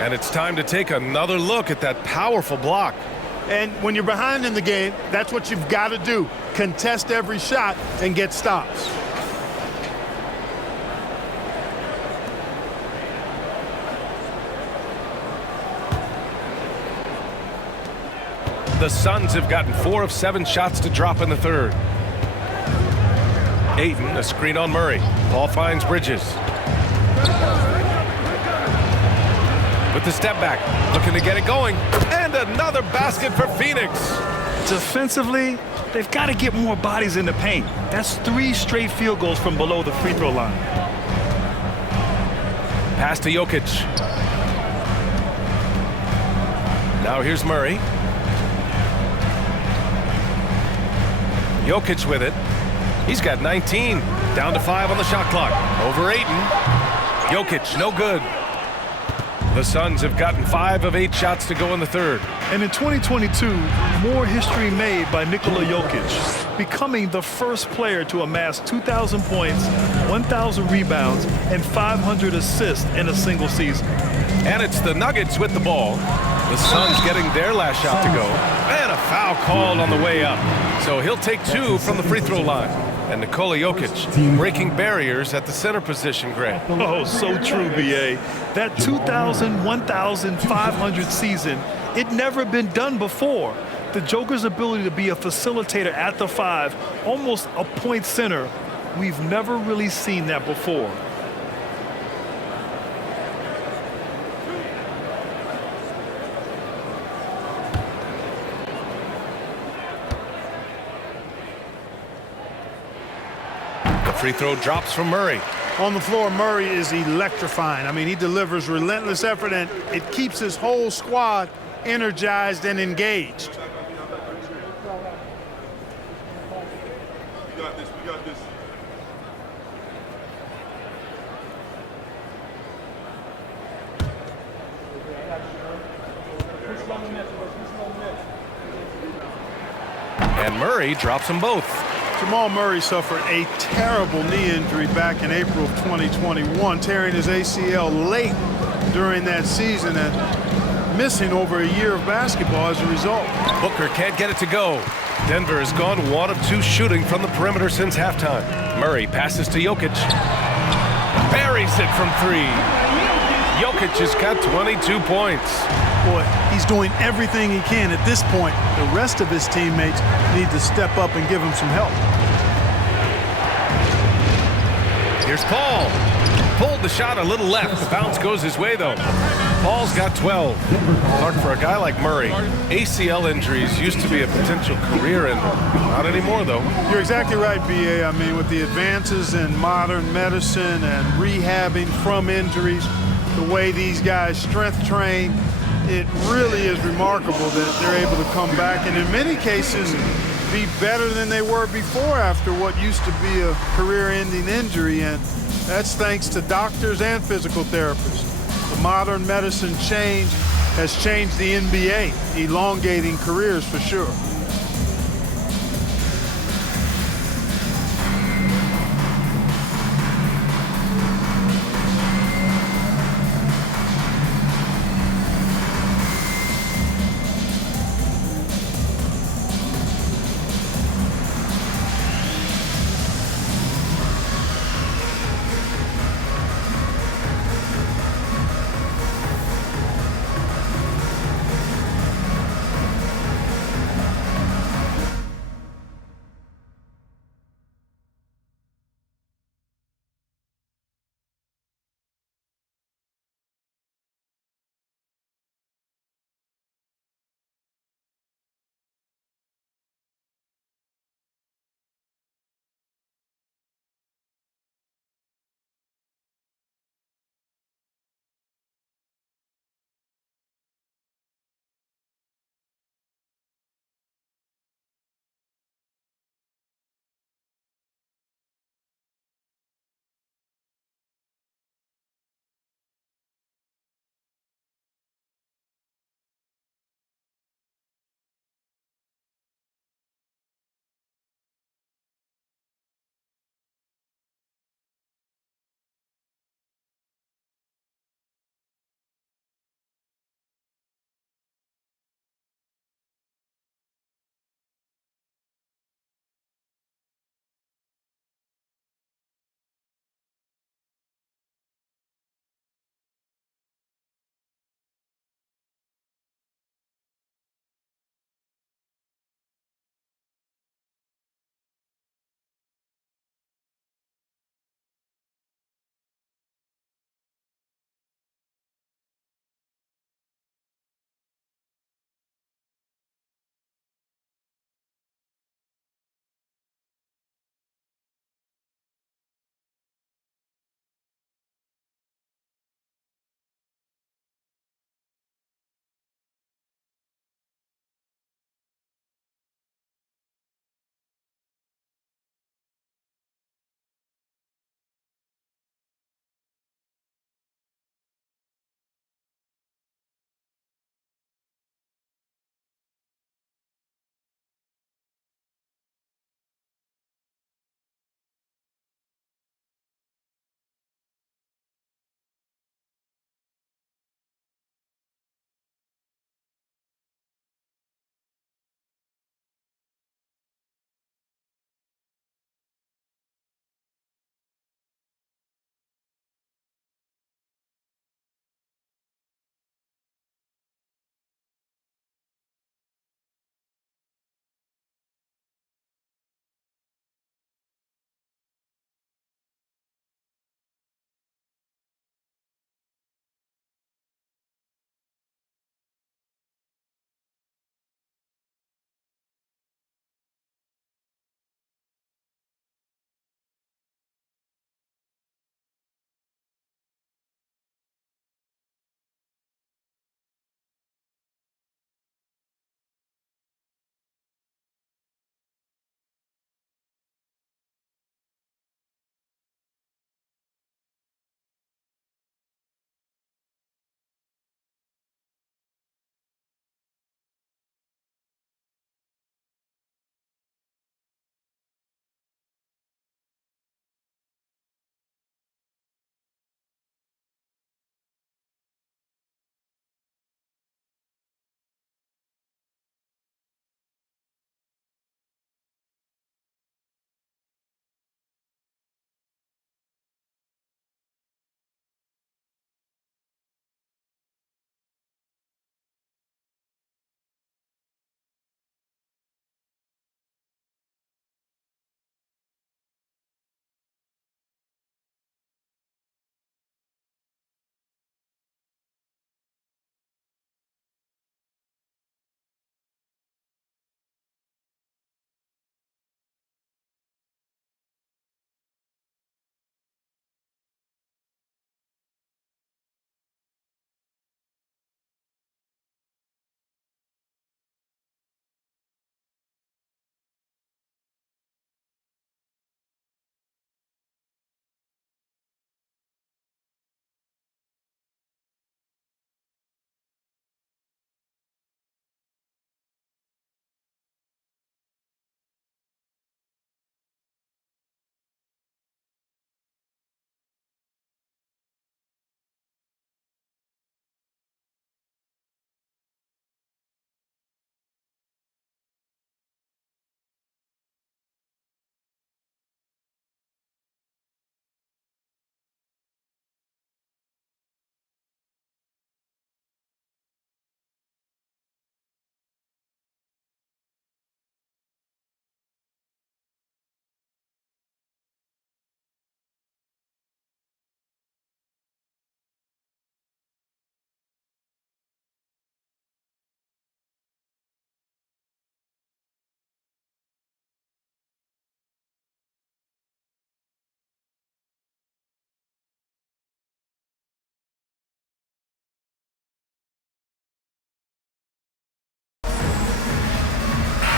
And it's time to take another look at that powerful block. And when you're behind in the game, that's what you've got to do. Contest every shot and get stops. The Suns have gotten 4 of 7 shots to drop in the third. Ayton, a screen on Murray. Ball finds Bridges. With the step back, looking to get it going. And another basket for Phoenix. Defensively, they've got to get more bodies in the paint. That's 3 straight field goals from below the free throw line. Pass to Jokic. Now here's Murray. Jokic with it. He's got 19. Down to 5 on the shot clock. Over Ayton. Jokic, no good. The Suns have gotten 5 of 8 shots to go in the third. And in 2022, more history made by Nikola Jokic, becoming the first player to amass 2,000 points, 1,000 rebounds, and 500 assists in a single season. And it's the Nuggets with the ball. The Suns getting their last shot to go. And a foul called on the way up. So he'll take 2 from the free throw line. And Nikola Jokic breaking barriers at the center position, Grant. Oh, so true, B.A. That 2,000, 1,500 season, it never been done before. The Joker's ability to be a facilitator at the 5, almost a point center, we've never really seen that before. Free throw drops from Murray. On the floor, Murray is electrifying. I mean, he delivers relentless effort, and it keeps his whole squad energized and engaged. We got this. We got this. And Murray drops them both. Jamal Murray suffered a terrible knee injury back in April of 2021, tearing his ACL late during that season and missing over a year of basketball as a result. Booker can't get it to go. Denver has gone 1 of 2 shooting from the perimeter since halftime. Murray passes to Jokic. Buries it from 3. Jokic has got 22 points. Boy, he's doing everything he can at this point. The rest of his teammates need to step up and give him some help. Here's Paul. Pulled the shot a little left. The bounce goes his way, though. Paul's got 12. Hard for a guy like Murray. ACL injuries used to be a potential career ender. Not anymore, though. You're exactly right, B.A. I mean, with the advances in modern medicine and rehabbing from injuries, the way these guys strength train, it really is remarkable that they're able to come back and in many cases be better than they were before after what used to be a career-ending injury, and that's thanks to doctors and physical therapists. The modern medicine change has changed the NBA, elongating careers for sure.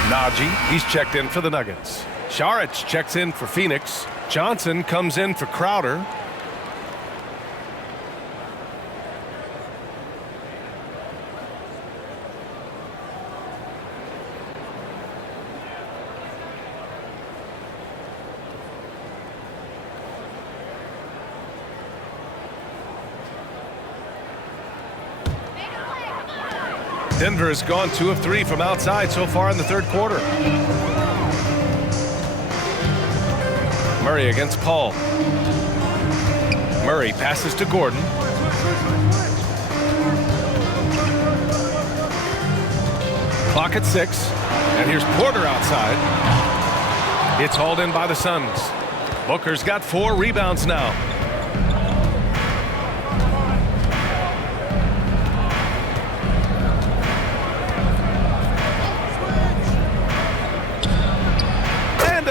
Najee, he's checked in for the Nuggets. Saric checks in for Phoenix. Johnson comes in for Crowder. Denver has gone 2 of 3 from outside so far in the third quarter. Murray against Paul. Murray passes to Gordon. Clock at 6. And here's Porter outside. It's hauled in by the Suns. Booker's got 4 rebounds now.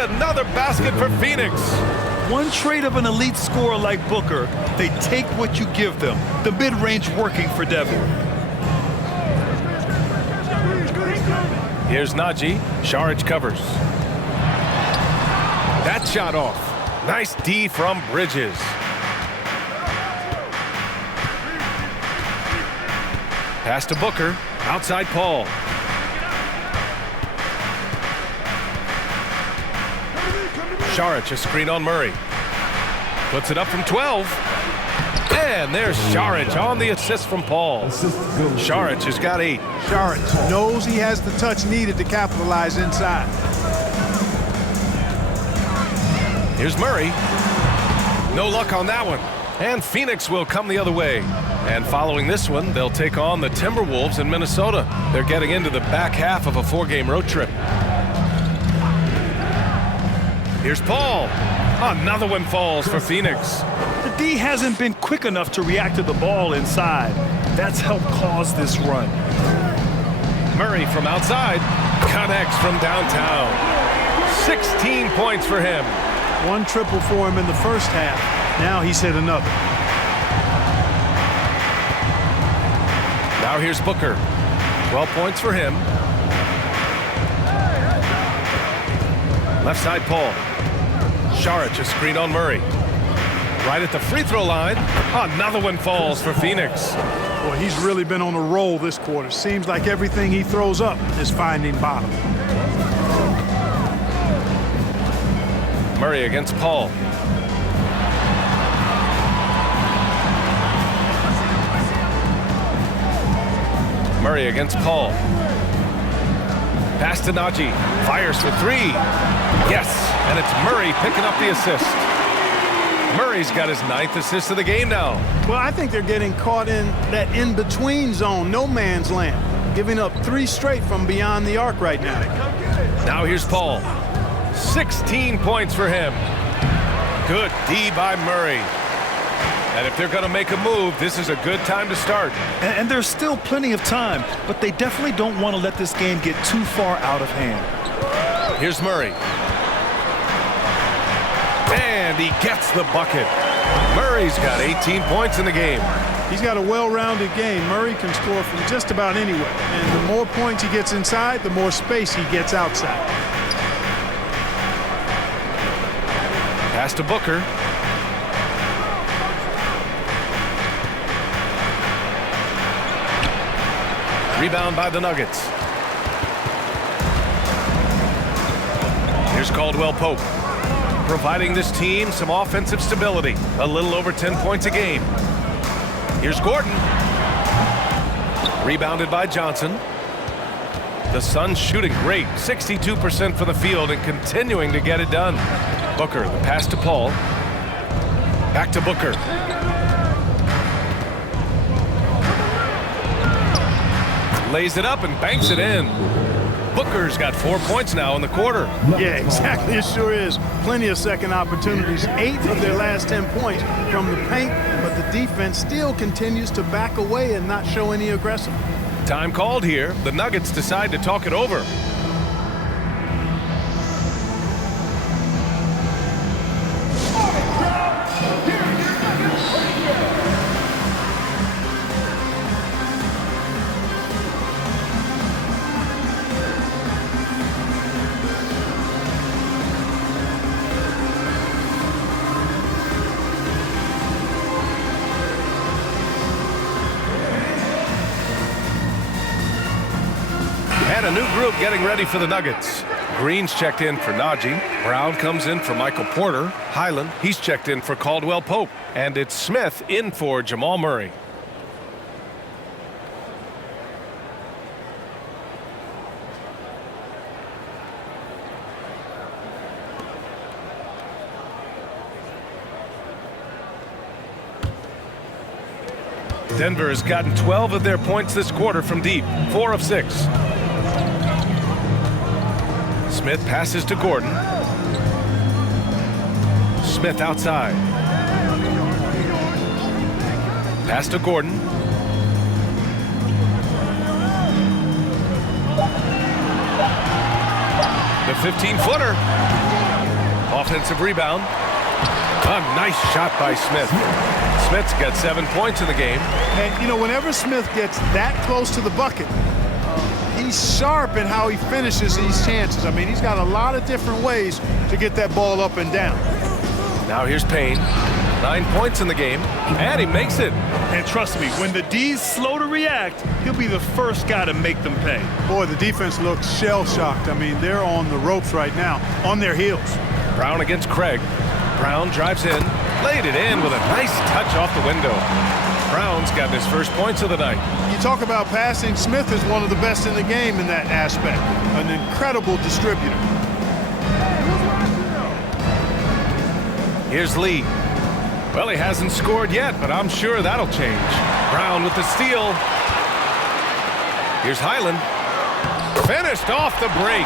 Another basket for Phoenix. One trait of an elite scorer like Booker, they take what you give them. The mid-range working for Denver. Here's Najee. Saric covers. That shot off. Nice D from Bridges. Pass to Booker. Outside Paul. Saric, a screen on Murray. Puts it up from 12. And there's Saric on the assist from Paul. Saric has got 8. Saric knows he has the touch needed to capitalize inside. Here's Murray. No luck on that one. And Phoenix will come the other way. And following this one, they'll take on the Timberwolves in Minnesota. They're getting into the back half of a 4-game road trip. Here's Paul. Another one falls for Phoenix. The D hasn't been quick enough to react to the ball inside. That's helped cause this run. Murray from outside connects from downtown. 16 points for him. 1 triple for him in the first half. Now he's hit another. Now here's Booker. 12 points for him. Left side Paul. Saric, a screen on Murray. Right at the free throw line. Another one falls for Phoenix. Boy, he's really been on a roll this quarter. Seems like everything he throws up is finding bottom. Murray against Paul. Murray against Paul. Pass to Najee. Fires for 3. Yes, and it's Murray picking up the assist. Murray's got his 9th assist of the game now. Well, I think they're getting caught in that in-between zone, no man's land, giving up 3 straight from beyond the arc right now. Now here's Paul. 16 points for him. Good D by Murray. And if they're going to make a move, this is a good time to start. And there's still plenty of time, but they definitely don't want to let this game get too far out of hand. Here's Murray. And he gets the bucket. Murray's got 18 points in the game. He's got a well-rounded game. Murray can score from just about anywhere. And the more points he gets inside, the more space he gets outside. Pass to Booker. Rebound by the Nuggets. Here's Caldwell Pope, providing this team some offensive stability. A little over 10 points a game. Here's Gordon. Rebounded by Johnson. The Suns shooting great. 62% from the field and continuing to get it done. Booker, the pass to Paul. Back to Booker. Lays it up and banks it in. Booker's got 4 points now in the quarter. Yeah, exactly. It sure is. Plenty of second opportunities. 8 of their last 10 points from the paint, but the defense still continues to back away and not show any aggression. Time called here. The Nuggets decide to talk it over. new group getting ready for the Nuggets. Green's checked in for Najee. Brown comes in for Michael Porter. Highland, he's checked in for Caldwell Pope. And it's Smith in for Jamal Murray. Denver has gotten 12 of their points this quarter from deep, 4 of 6. Smith passes to Gordon. Smith outside. Pass to Gordon. The 15-footer. Offensive rebound. A nice shot by Smith. Smith's got 7 points in the game. And, you know, whenever Smith gets that close to the bucket, he's sharp in how he finishes these chances. I mean, he's got a lot of different ways to get that ball up and down. Now here's Payne. 9 points in the game, and he makes it. And trust me, when the D's slow to react, he'll be the first guy to make them pay. Boy, the defense looks shell-shocked. I mean, they're on the ropes right now, on their heels. Brown against Craig. Brown drives in, laid it in with a nice touch off the window. Brown's got his first points of the night. You talk about passing, Smith is one of the best in the game in that aspect. An incredible distributor. Here's Lee. Well, he hasn't scored yet, but I'm sure that'll change. Brown with the steal. Here's Highland. Finished off the break.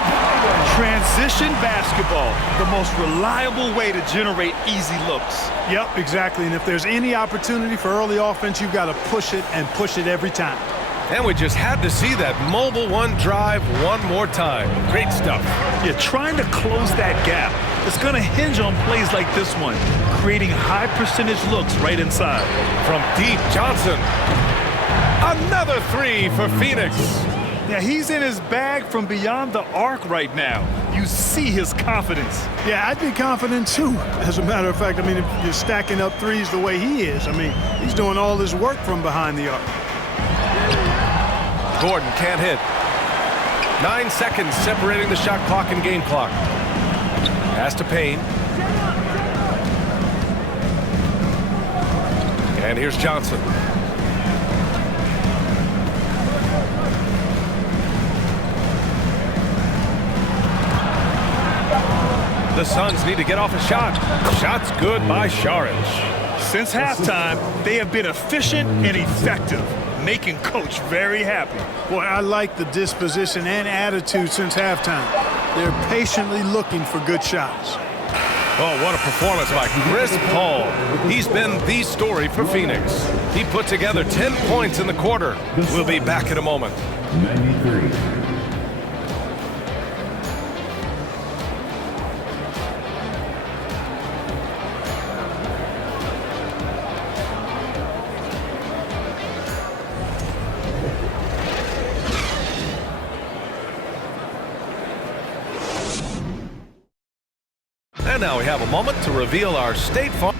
Transition basketball, the most reliable way to generate easy looks. Yep, exactly. And if there's any opportunity for early offense, you've got to push it and push it every time. And we just had to see that mobile one drive one more time. Great stuff. Yeah, trying to close that gap. It's going to hinge on plays like this one, creating high percentage looks right inside. From deep, Johnson. Another 3 for Phoenix. Yeah, he's in his bag from beyond the arc right now. You see his confidence. Yeah, I'd be confident too. As a matter of fact, I mean, if you're stacking up threes the way he is, I mean, he's doing all his work from behind the arc. Gordon can't hit. 9 seconds separating the shot clock and game clock. Pass to Payne. And here's Johnson. The Suns need to get off a shot. Shot's good by Saric. Since halftime, they have been efficient and effective, making Coach very happy. Boy, I like the disposition and attitude since halftime. They're patiently looking for good shots. Oh, what a performance by Chris Paul. He's been the story for Phoenix. He put together 10 points in the quarter. We'll be back in a moment. 93. And now we have a moment to reveal our State Farm.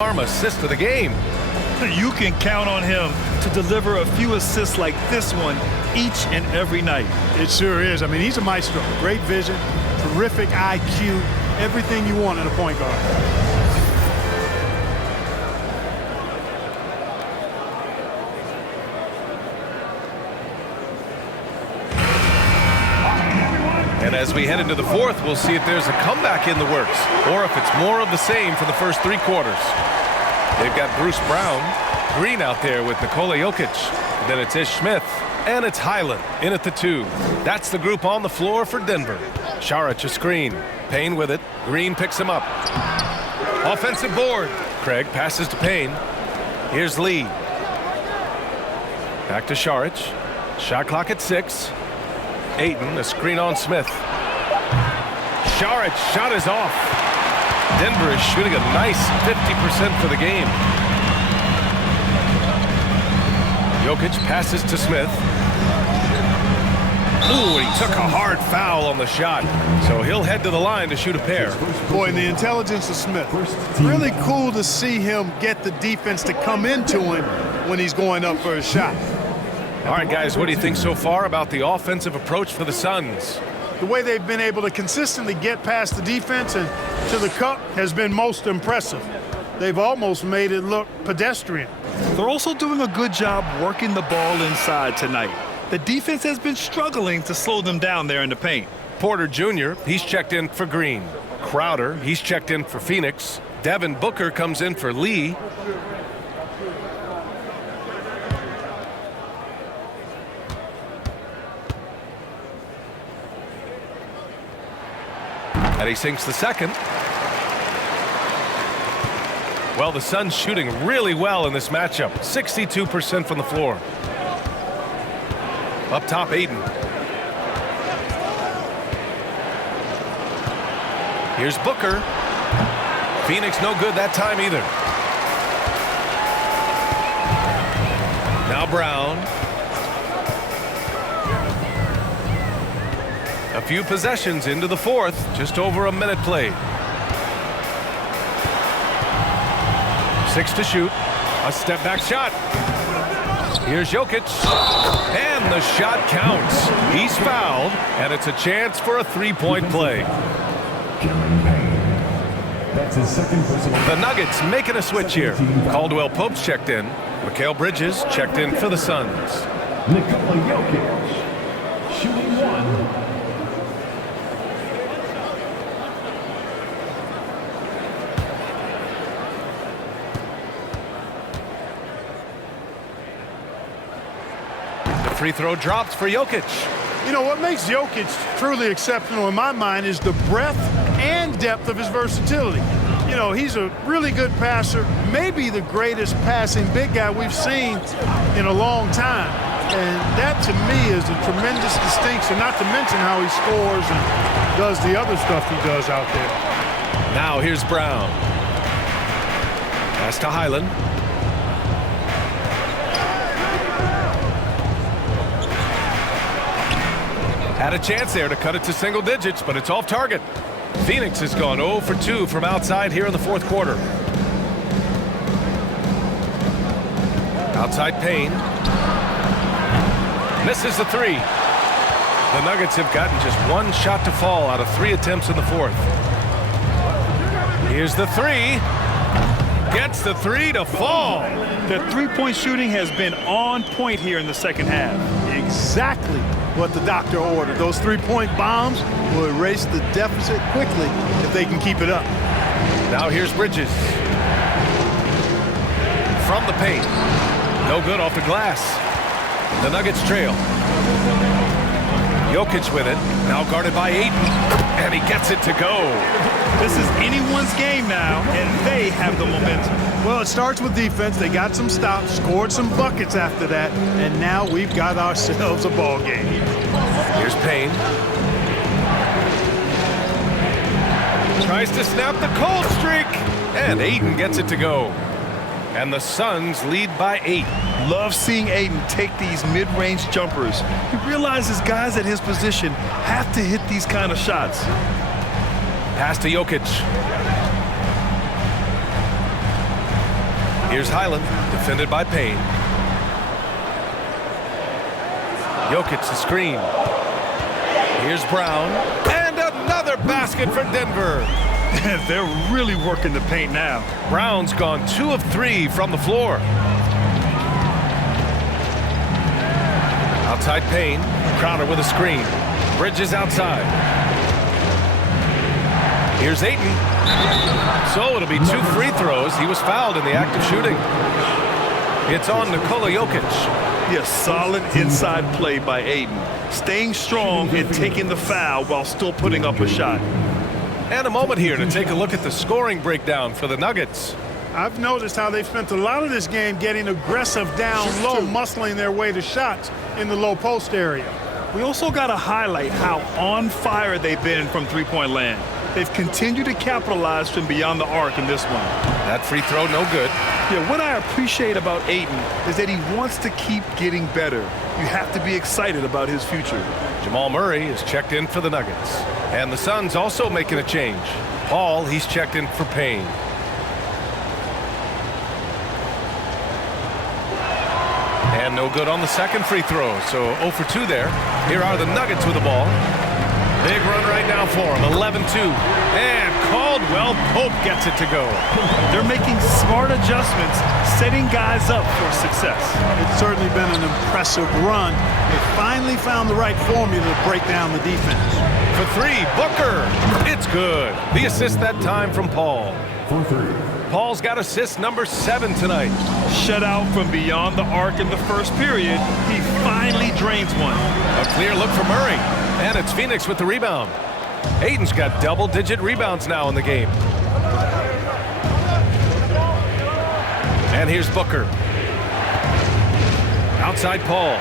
assist of the game. You can count on him to deliver a few assists like this one each and every night. It sure is. I mean, he's a maestro. Great vision, terrific IQ, everything you want in a point guard. And as we head into the fourth, we'll see if there's a comeback in the works or if it's more of the same for the first 3 quarters. They've got Bruce Brown, Green out there with Nikola Jokic. Then it's Ish Smith, and it's Highland in at the 2. That's the group on the floor for Denver. Saric a screen. Payne with it. Green picks him up. Offensive board. Craig passes to Payne. Here's Lee. Back to Saric. Shot clock at 6. Ayton, a screen on Smith. Saric, shot is off. Denver is shooting a nice 50% for the game. Jokic passes to Smith. Ooh, and he took a hard foul on the shot. So he'll head to the line to shoot a pair. Boy, and the intelligence of Smith. Really cool to see him get the defense to come into him when he's going up for a shot. All right, guys, what do you think so far about the offensive approach for the Suns? The way they've been able to consistently get past the defense and to the cup has been most impressive. They've almost made it look pedestrian. They're also doing a good job working the ball inside tonight. The defense has been struggling to slow them down there in the paint. Porter Jr., he's checked in for Green. Crowder, he's checked in for Phoenix. Devin Booker comes in for Lee. And he sinks the second. Well, the Suns shooting really well in this matchup. 62% from the floor. Up top, Ayton. Here's Booker. Phoenix no good that time either. Now Brown. A few possessions into the fourth, just over a minute played. 6 to shoot. A step back shot. Here's Jokic. And the shot counts. He's fouled, and it's a chance for a 3-point play. That's his second personal. The Nuggets making a switch here. Caldwell Pope's checked in. Mikal Bridges checked in for the Suns. Nikola Jokic, shooting 1. Free throw drops for Jokic. You know, what makes Jokic truly exceptional in my mind is the breadth and depth of his versatility. You know, he's a really good passer, maybe the greatest passing big guy we've seen in a long time. And that, to me, is a tremendous distinction, not to mention how he scores and does the other stuff he does out there. Now here's Brown. Pass to Highland. Had a chance there to cut it to single digits, but it's off target. Phoenix has gone 0 for 2 from outside here in the fourth quarter. Outside Payne. Misses the 3. The Nuggets have gotten just 1 shot to fall out of 3 attempts in the fourth. Here's the 3. Gets the 3 to fall. The three-point shooting has been on point here in the second half. Exactly what the doctor ordered. Those 3-point bombs will erase the deficit quickly if they can keep it up. Now here's Bridges. From the paint. No good off the glass. The Nuggets trail. Jokic with it. Now guarded by Ayton. And he gets it to go. This is anyone's game now, and they have the momentum. Well, it starts with defense. They got some stops, scored some buckets after that, and now we've got ourselves a ball game. Here's Payne. Tries to snap the cold streak, and Ayton gets it to go. And the Suns lead by 8. Love seeing Ayton take these mid-range jumpers. He realizes guys at his position have to hit these kind of shots. Pass to Jokic. Here's Highland, defended by Payne. Jokic the screen. Here's Brown. And another basket for Denver. They're really working the paint now. Brown's gone 2 of 3 from the floor. Outside Payne. Crowder with a screen. Bridges outside. Here's Ayton. So it'll be 2 free throws. He was fouled in the act of shooting. It's on Nikola Jokic. Yes, solid inside play by Ayton. Staying strong and taking the foul while still putting up a shot. And a moment here to take a look at the scoring breakdown for the Nuggets. I've noticed how they've spent a lot of this game getting aggressive down low, muscling their way to shots in the low post area. We also got to highlight how on fire they've been from three-point land. They've continued to capitalize from beyond the arc in this one. That free throw, no good. Yeah, what I appreciate about Ayton is that he wants to keep getting better. You have to be excited about his future. Jamal Murray is checked in for the Nuggets. And the Suns also making a change. Paul, he's checked in for Payne. And no good on the second free throw, so 0 for 2 there. Here are the Nuggets with the ball. Big run right now for him, 11-2. And Caldwell Pope gets it to go. They're making smart adjustments, setting guys up for success. It's certainly been an impressive run. They finally found the right formula to break down the defense. For 3, Booker. It's good. The assist that time from Paul. For 3. Paul's got assist number 7 tonight. Shutout from beyond the arc in the first period. He finally drains one. A clear look for Murray. And it's Phoenix with the rebound. Ayton's got double-digit rebounds now in the game. And here's Booker. Outside Paul.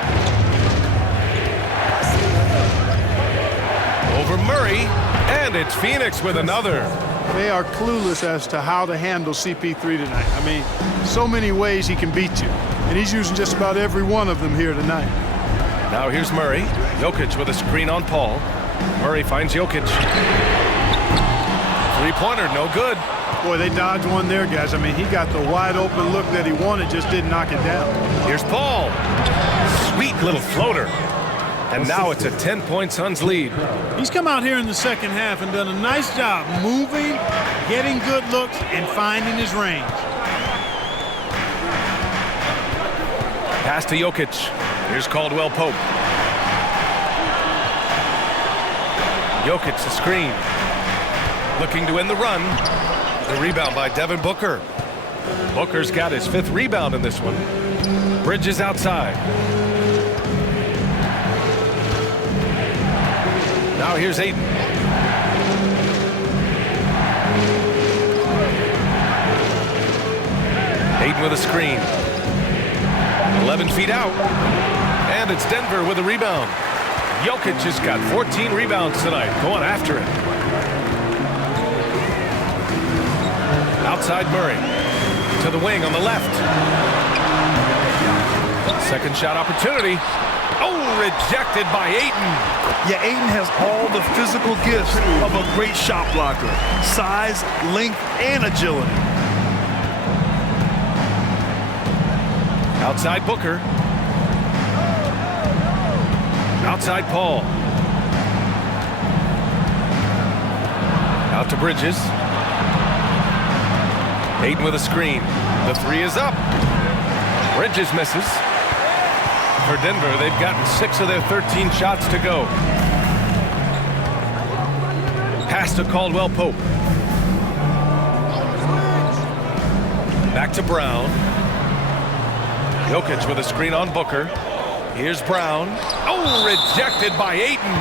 Over Murray. And it's Phoenix with another. They are clueless as to how to handle CP3 tonight. I mean, so many ways he can beat you. And he's using just about every one of them here tonight. Now here's Murray. Jokic with a screen on Paul. Murray finds Jokic. Three-pointer, no good. Boy, they dodged one there, guys. I mean, he got the wide open look that he wanted, just didn't knock it down. Here's Paul. Sweet little floater. And now it's a 10-point Suns lead. He's come out here in the second half and done a nice job moving, getting good looks, and finding his range. Pass to Jokic. Here's Caldwell Pope. Jokic the screen. Looking to win the run. The rebound by Devin Booker. Booker's got his 5th rebound in this one. Bridges outside. Now here's Ayton. Ayton with a screen. 11 feet out. And it's Denver with a rebound. Jokic has got 14 rebounds tonight, going after it. Outside Murray. To the wing on the left. Second shot opportunity. Oh, rejected by Ayton. Yeah, Ayton has all the physical gifts of a great shot blocker. Size, length, and agility. Outside Booker. Outside Paul. Out to Bridges. Ayton with a screen. The 3 is up. Bridges misses. For Denver, they've gotten 6 of their 13 shots to go. Pass to Caldwell Pope. Back to Brown. Jokic with a screen on Booker. Here's Brown. Oh, rejected by Ayton.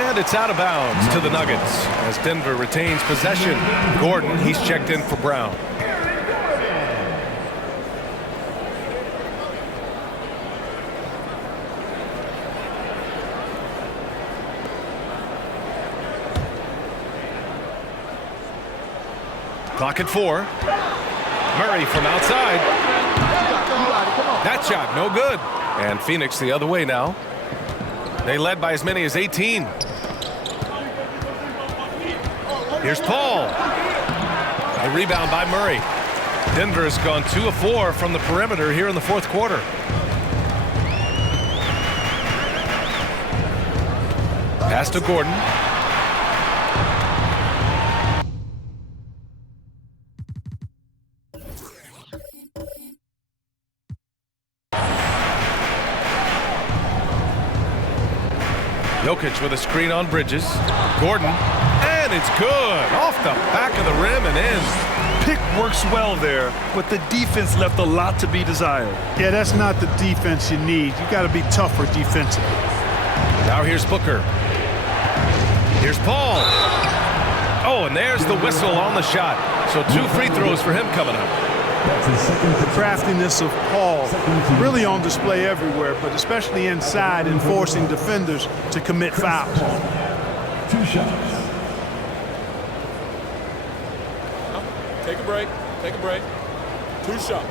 And it's out of bounds to the Nuggets as Denver retains possession. Gordon, he's checked in for Brown. Clock at 4. Murray from outside. That shot, no good. And Phoenix the other way now. They led by as many as 18. Here's Paul. A rebound by Murray. Denver has gone 2 of 4 from the perimeter here in the fourth quarter. Pass to Gordon. Jokic with a screen on Bridges. Gordon, and it's good. Off the back of the rim and in. Pick works well there, but the defense left a lot to be desired. Yeah, that's not the defense you need. You got to be tougher defensively. Now here's Booker. Here's Paul. Oh, and there's the whistle on the shot. So 2 free throws for him coming up. The craftiness of Paul really on display everywhere, but especially inside and forcing defenders to commit fouls. 2 shots. Take a break. Take a break. 2 shots.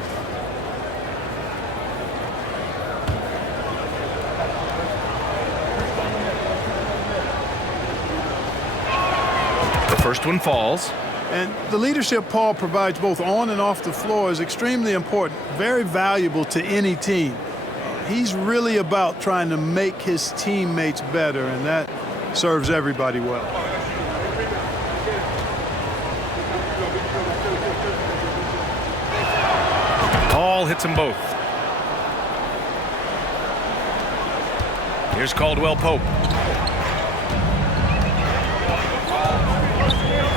The first one falls. And the leadership Paul provides both on and off the floor is extremely important, very valuable to any team. He's really about trying to make his teammates better, and that serves everybody well. Paul hits them both. Here's Caldwell Pope.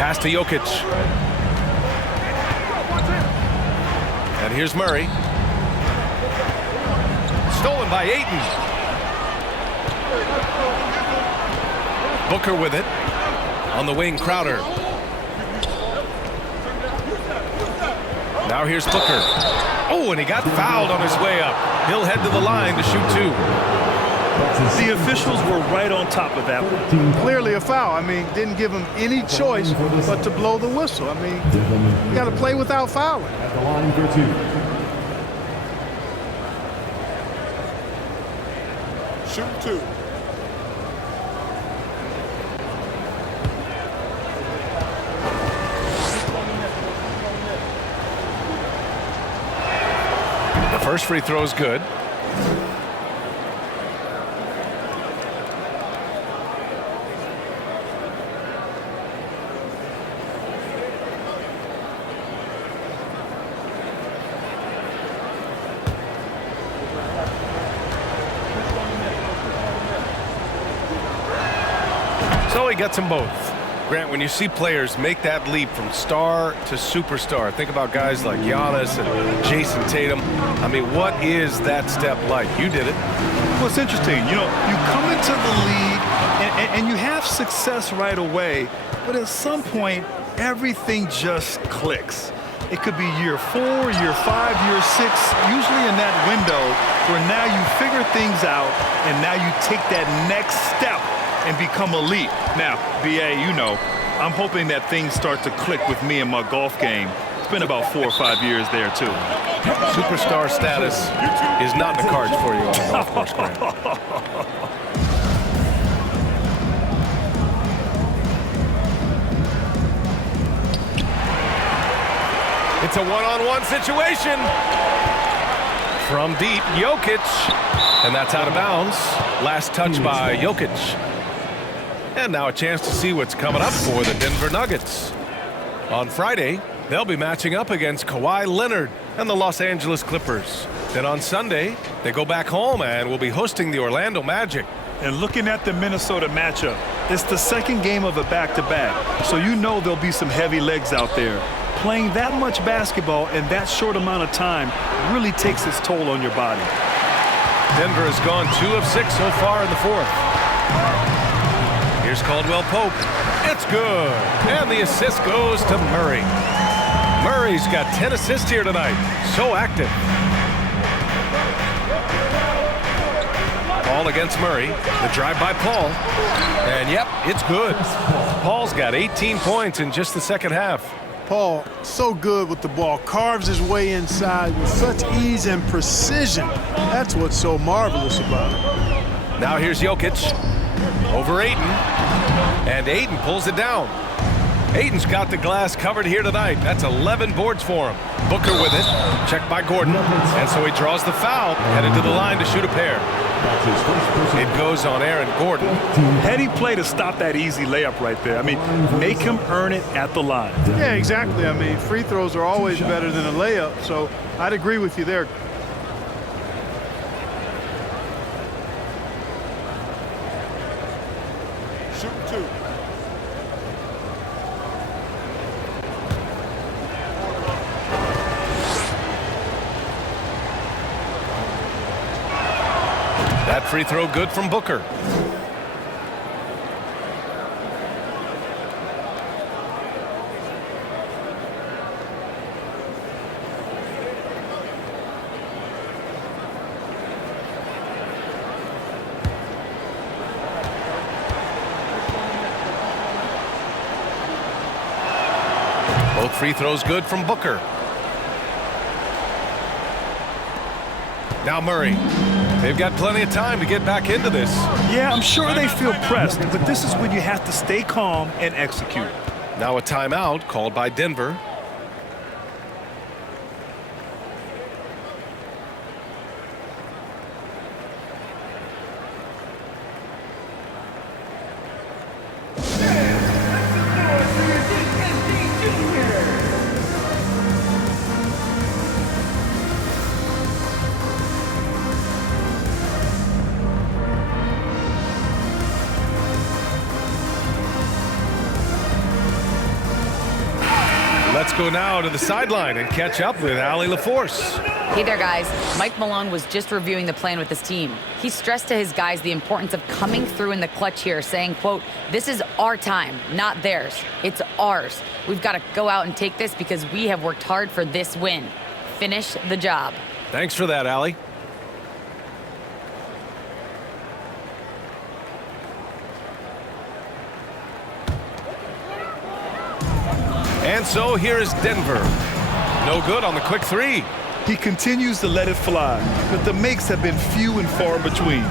Pass to Jokic. And here's Murray. Stolen by Ayton. Booker with it. On the wing, Crowder. Now here's Booker. Oh, and he got fouled on his way up. He'll head to the line to shoot 2. The officials were right on top of that one. Clearly a foul. I mean, didn't give him any choice but to blow the whistle. I mean, you got to play without fouling. At the line for 2. Shoot 2. The first free throw is good. So he gets them both. Grant, when you see players make that leap from star to superstar, think about guys like Giannis and Jason Tatum. I mean, what is that step like? You did it. Well, it's interesting. You know, you come into the league and you have success right away, but at some point, everything just clicks. It could be year 4, year 5, year 6, usually in that window where now you figure things out and now you take that next step and become elite. Now, BA, you know, I'm hoping that things start to click with me in my golf game. It's been about 4 or 5 years there, too. Superstar status is not in the cards for you on the golf course, Grant. It's a one-on-one situation. From deep, Jokic. And that's out of bounds. Last touch by Jokic. And now a chance to see what's coming up for the Denver Nuggets. On Friday, they'll be matching up against Kawhi Leonard and the Los Angeles Clippers. Then on Sunday, they go back home and will be hosting the Orlando Magic. And looking at the Minnesota matchup, it's the second game of a back-to-back. So you know there'll be some heavy legs out there. Playing that much basketball in that short amount of time really takes its toll on your body. Denver has gone 2 of 6 so far in the fourth. Here's Caldwell Pope. It's good. And the assist goes to Murray. Murray's got 10 assists here tonight. So active. Paul against Murray. The drive by Paul. And yep, it's good. Paul's got 18 points in just the second half. Paul, so good with the ball, carves his way inside with such ease and precision. That's what's so marvelous about it. Now here's Jokic over Ayton, and Ayton pulls it down. Ayton's got the glass covered here tonight. That's 11 boards for him. Booker with it. Checked by Gordon. And so he draws the foul. Headed to the line to shoot a pair. That's his first personal. It goes on Aaron Gordon. Heady play to stop that easy layup right there. I mean, make him earn it at the line. Yeah, exactly. I mean, free throws are always better than a layup, so I'd agree with you there. Shooting two. That free throw good from Booker. Both free throws good from Booker. Now Murray. They've got plenty of time to get back into this. Yeah, I'm sure they feel pressed, but this is when you have to stay calm and execute. Now a timeout called by Denver. Let's go now to the sideline and catch up with Allie LaForce. Hey there, guys. Mike Malone was just reviewing the plan with his team. He stressed to his guys the importance of coming through in the clutch here, saying, quote, "This is our time, not theirs. It's ours. We've got to go out and take this because we have worked hard for this win. Finish the job." Thanks for that, Allie. And so here is Denver. No good on the quick three. He continues to let it fly, but the makes have been few and far between.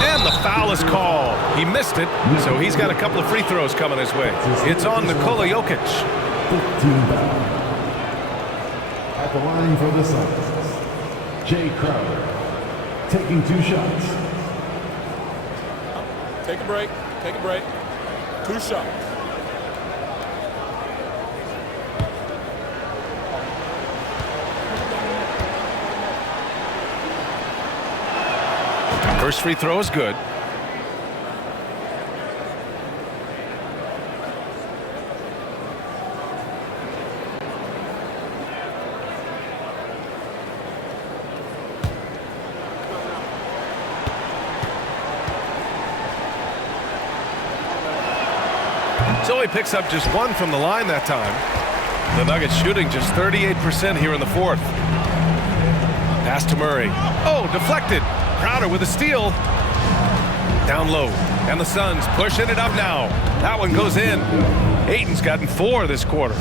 And the foul is called. He missed it, so he's got a couple of free throws coming his way. It's on Nikola Jokic. 15 foul. At the line for the Suns, Jay Crowder, taking 2 shots. Take a break. Take a break. 2 shots. First free throw is good. So he picks up just 1 from the line that time. The Nuggets shooting just 38% here in the fourth. Pass to Murray. Oh, deflected. Crowder with a steal. Down low. And the Suns pushing it up now. That one goes in. Ayton's gotten 4 this quarter.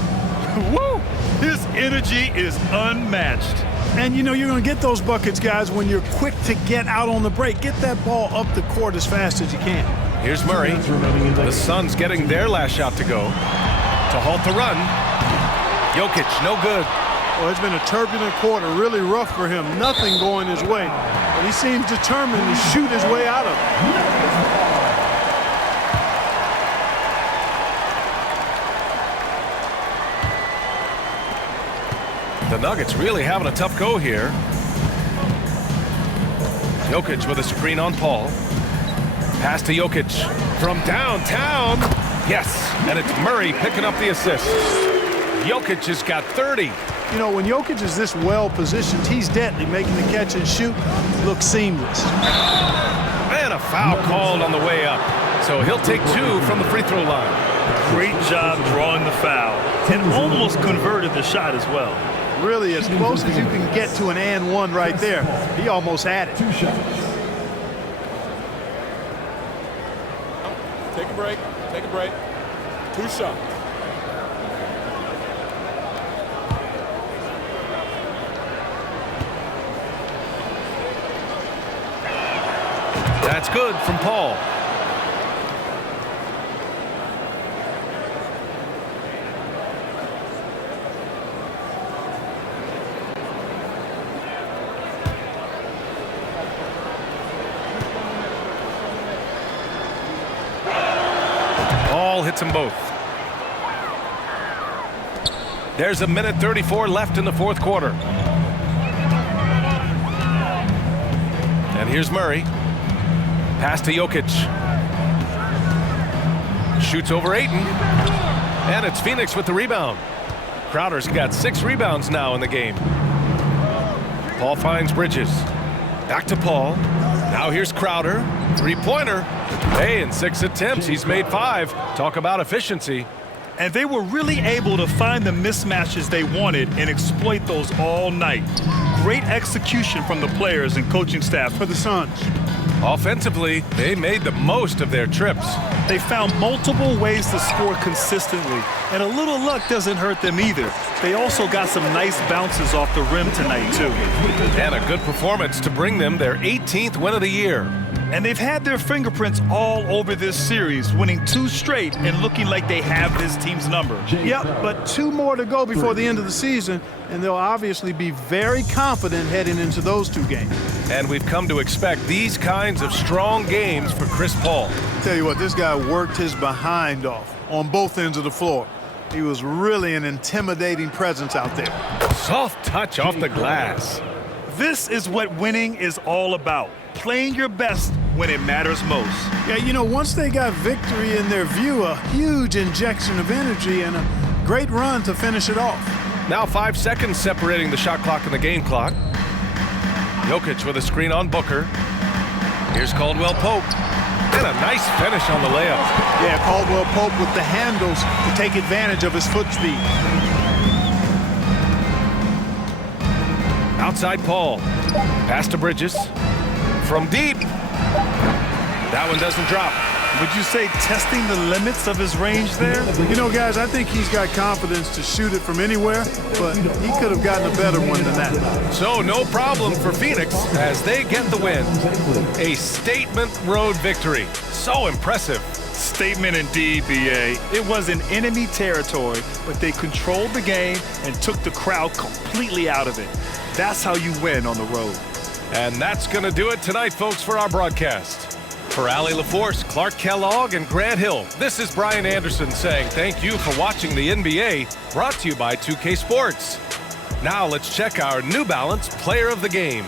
Woo! His energy is unmatched. And you know you're going to get those buckets, guys, when you're quick to get out on the break. Get that ball up the court as fast as you can. Here's Murray. The Suns getting their last shot to go. To halt the run. Jokic, no good. Well, it's been a turbulent quarter, really rough for him. Nothing going his way. But he seems determined to shoot his way out of it. The Nuggets really having a tough go here. Jokic with a screen on Paul. Pass to Jokic from downtown. Yes, and it's Murray picking up the assist. Jokic has got 30. You know, when Jokic is this well positioned, he's deadly, making the catch and shoot look seamless. And a foul called on the way up. So he'll take 2 from the free throw line. Great job drawing the foul and almost converted the shot as well. Really, as close as you can get to an and one right there. He almost had it. 2 shots. Take a break. Take a break. 2 shots. That's good from Paul. gets them both. There's a minute 34 left in the fourth quarter. And here's Murray. Pass to Jokic. Shoots over Ayton. And it's Phoenix with the rebound. Crowder's got 6 rebounds now in the game. Paul finds Bridges. Back to Paul. Now here's Crowder. Three-pointer. Hey, in 6 attempts, he's made 5. Talk about efficiency. And they were really able to find the mismatches they wanted and exploit those all night. Great execution from the players and coaching staff for the Suns. Offensively, they made the most of their trips. They found multiple ways to score consistently, and a little luck doesn't hurt them either. They also got some nice bounces off the rim tonight, too. And a good performance to bring them their 18th win of the year. And they've had their fingerprints all over this series, winning 2 straight and looking like they have this team's number. Yep, but 2 more to go before the end of the season, and they'll obviously be very confident heading into those 2 games. And we've come to expect these kinds of strong games for Chris Paul. Tell you what, this guy worked his behind off on both ends of the floor. He was really an intimidating presence out there. Soft touch off the glass. This is what winning is all about. Playing your best when it matters most. Yeah, you know, once they got victory in their view, a huge injection of energy and a great run to finish it off. Now 5 seconds separating the shot clock and the game clock. Jokic with a screen on Booker. Here's Caldwell Pope. And a nice finish on the layup. Yeah, Caldwell Pope with the handles to take advantage of his foot speed. Outside Paul. Pass to Bridges. From deep. That one doesn't drop. Would you say testing the limits of his range there? You know, guys, I think he's got confidence to shoot it from anywhere, but he could have gotten a better one than that. So no problem for Phoenix as they get the win. A statement road victory. So impressive. Statement indeed, B.A. It was in enemy territory, but they controlled the game and took the crowd completely out of it. That's how you win on the road. And that's going to do it tonight, folks, for our broadcast. For Allie LaForce, Clark Kellogg, and Grant Hill, this is Brian Anderson saying thank you for watching the NBA, brought to you by 2K Sports. Now let's check our New Balance Player of the Game.